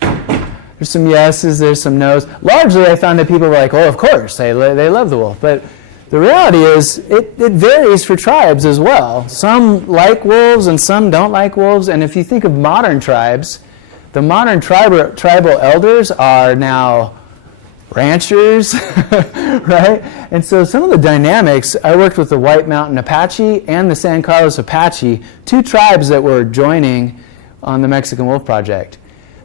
There's some yeses, there's some nos. Largely, I found that people were like, oh, of course, they love the wolf. But the reality is, it varies for tribes as well. Some like wolves and some don't like wolves. And if you think of modern tribes, the modern tribal elders are now ranchers, right? And so some of the dynamics, I worked with the White Mountain Apache and the San Carlos Apache, two tribes that were joining on the Mexican Wolf Project.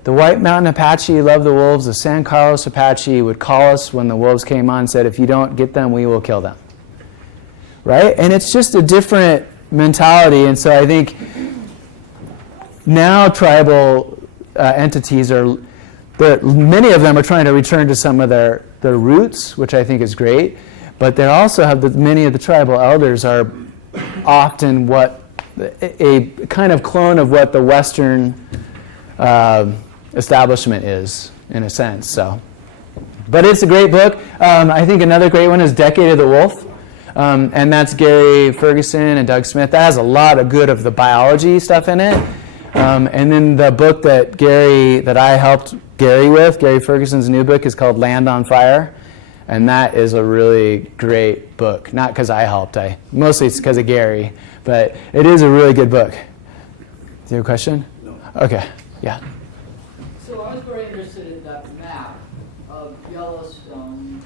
The White Mountain Apache loved the wolves. The San Carlos Apache would call us when the wolves came on and said, if you don't get them, we will kill them. Right? And it's just a different mentality. And so I think now tribal entities many of them are trying to return to some of their roots, which I think is great. But they also have many of the tribal elders are often a kind of clone of what the Western establishment is, in a sense. So, but it's a great book. I think another great one is Decade of the Wolf, and that's Gary Ferguson and Doug Smith. That has a lot of good of the biology stuff in it. And then the book that I helped Gary with, Gary Ferguson's new book, is called Land on Fire, and that is a really great book. Not because I helped, mostly it's because of Gary, but it is a really good book. Do you have a question? No. Okay, yeah. So I was very interested in that map of Yellowstone.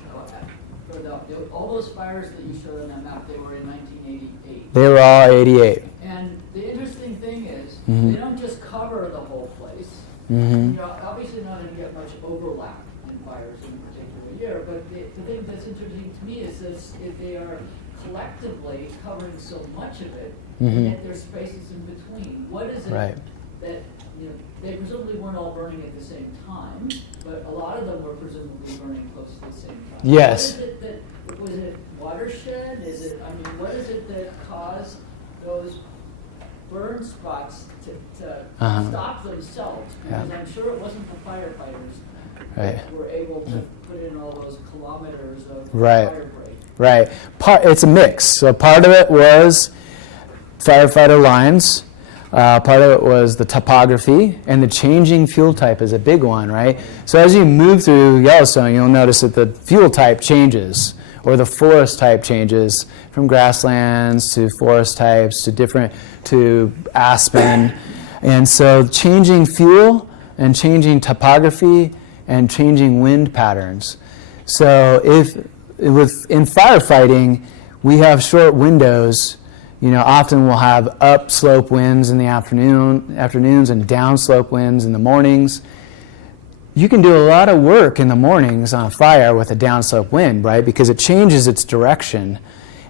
All those fires that you showed on that map, they were in 1988. They were all 88. And the interesting thing is, Mhm. they don't just cover the whole place. Mm-hmm. You're obviously not going to get much overlap in fires in a particular year, but the thing that's interesting to me is this: if they are collectively covering so much of it, Mhm. and yet there's spaces in between. What is it Right. that, they presumably weren't all burning at the same time, but a lot of them were presumably burning close to the same time. Yes. What is it was it watershed? What is it that caused those burn spots to stop themselves? Because Yeah. I'm sure it wasn't the firefighters Right. that were able to put in all those kilometers of Right. fire break. Right. It's a mix. So part of it was firefighter lines. Part of it was the topography, and the changing fuel type is a big one, right? So as you move through Yellowstone, you'll notice that the fuel type changes, or the forest type changes from grasslands to forest types to aspen. And so changing fuel and changing topography and changing wind patterns. So in firefighting, we have short windows. Often we'll have upslope winds in the afternoons and downslope winds in the mornings. You can do a lot of work in the mornings on a fire with a downslope wind, right? Because it changes its direction.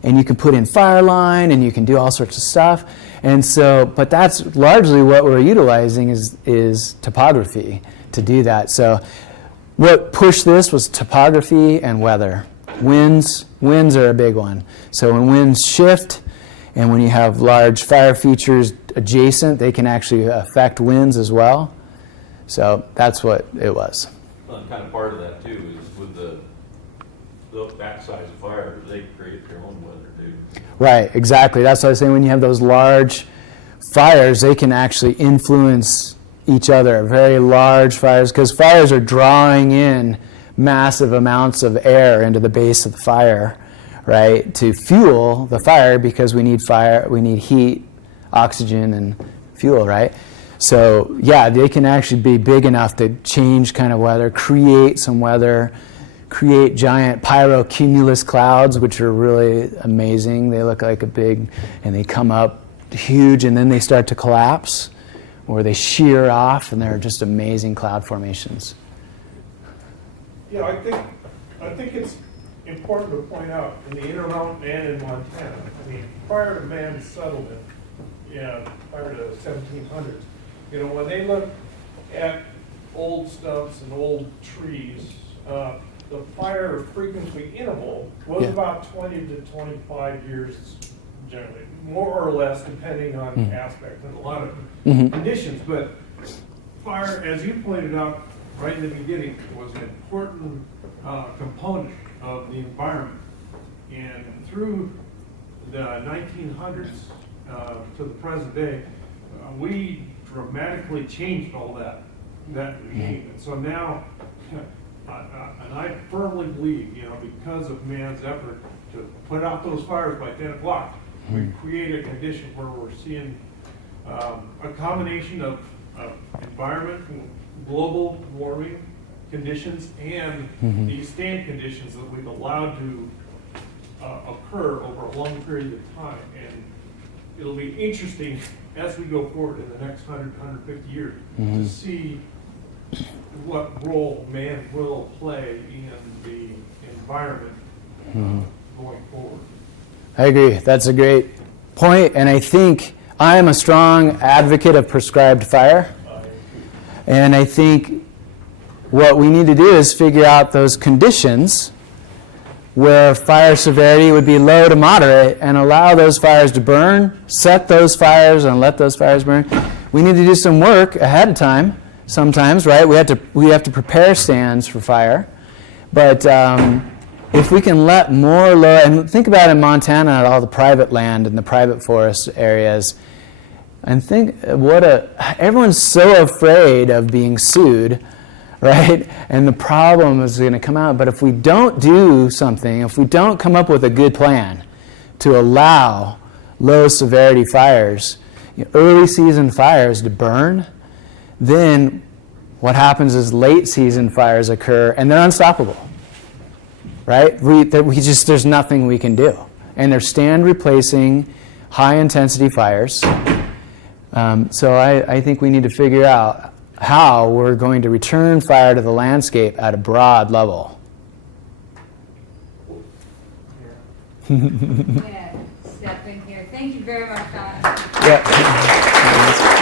And you can put in fire line and you can do all sorts of stuff. And so, but that's largely what we're utilizing is topography to do that. So what pushed this was topography and weather. Winds are a big one. So when winds shift, and when you have large fire features adjacent, they can actually affect winds as well. So that's what it was. Well, and kind of part of that too is with that size of fire, they create their own weather too. Right, exactly. That's what I was saying. When you have those large fires, they can actually influence each other. Very large fires, because fires are drawing in massive amounts of air into the base of the fire, right, to fuel the fire, because we need heat, oxygen, and fuel, right? So yeah, they can actually be big enough to change kind of weather, create some weather, create giant pyrocumulus clouds, which are really amazing. They look like and they come up huge, and then they start to collapse, or they shear off, and they're just amazing cloud formations. Yeah, I think it's important to point out in the Intermountain and in Montana, prior to man's settlement, prior to the 1700s, when they look at old stumps and old trees, the fire frequency interval was about 20 to 25 years generally, more or less depending on aspects and a lot of conditions. But fire, as you pointed out, right in the beginning, was an important component of the environment. And through the 1900s to the present day, we dramatically changed all that regime. And so now, and I firmly believe, because of man's effort to put out those fires by 10 o'clock, we create a condition where we're seeing a combination of environment, global warming conditions, and these stand conditions that we've allowed to occur over a long period of time. And it'll be interesting as we go forward in the next 100, 150 years to see what role man will play in the environment going forward. I agree. That's a great point, and I think I am a strong advocate of prescribed fire. And I think what we need to do is figure out those conditions where fire severity would be low to moderate and allow those fires to burn, set those fires and let those fires burn. We need to do some work ahead of time sometimes, right? We have to prepare stands for fire. But if we can let more low, and think about in Montana, all the private land and the private forest areas, and think everyone's so afraid of being sued, right? And the problem is going to come out. But if we don't do something, if we don't come up with a good plan to allow low severity fires, early season fires to burn, then what happens is late season fires occur and they're unstoppable, right? There's nothing we can do. And they're stand replacing high intensity fires. So I think we need to figure out how we're going to return fire to the landscape at a broad level. Yeah, step in here. Thank you very much, Jon. Yeah.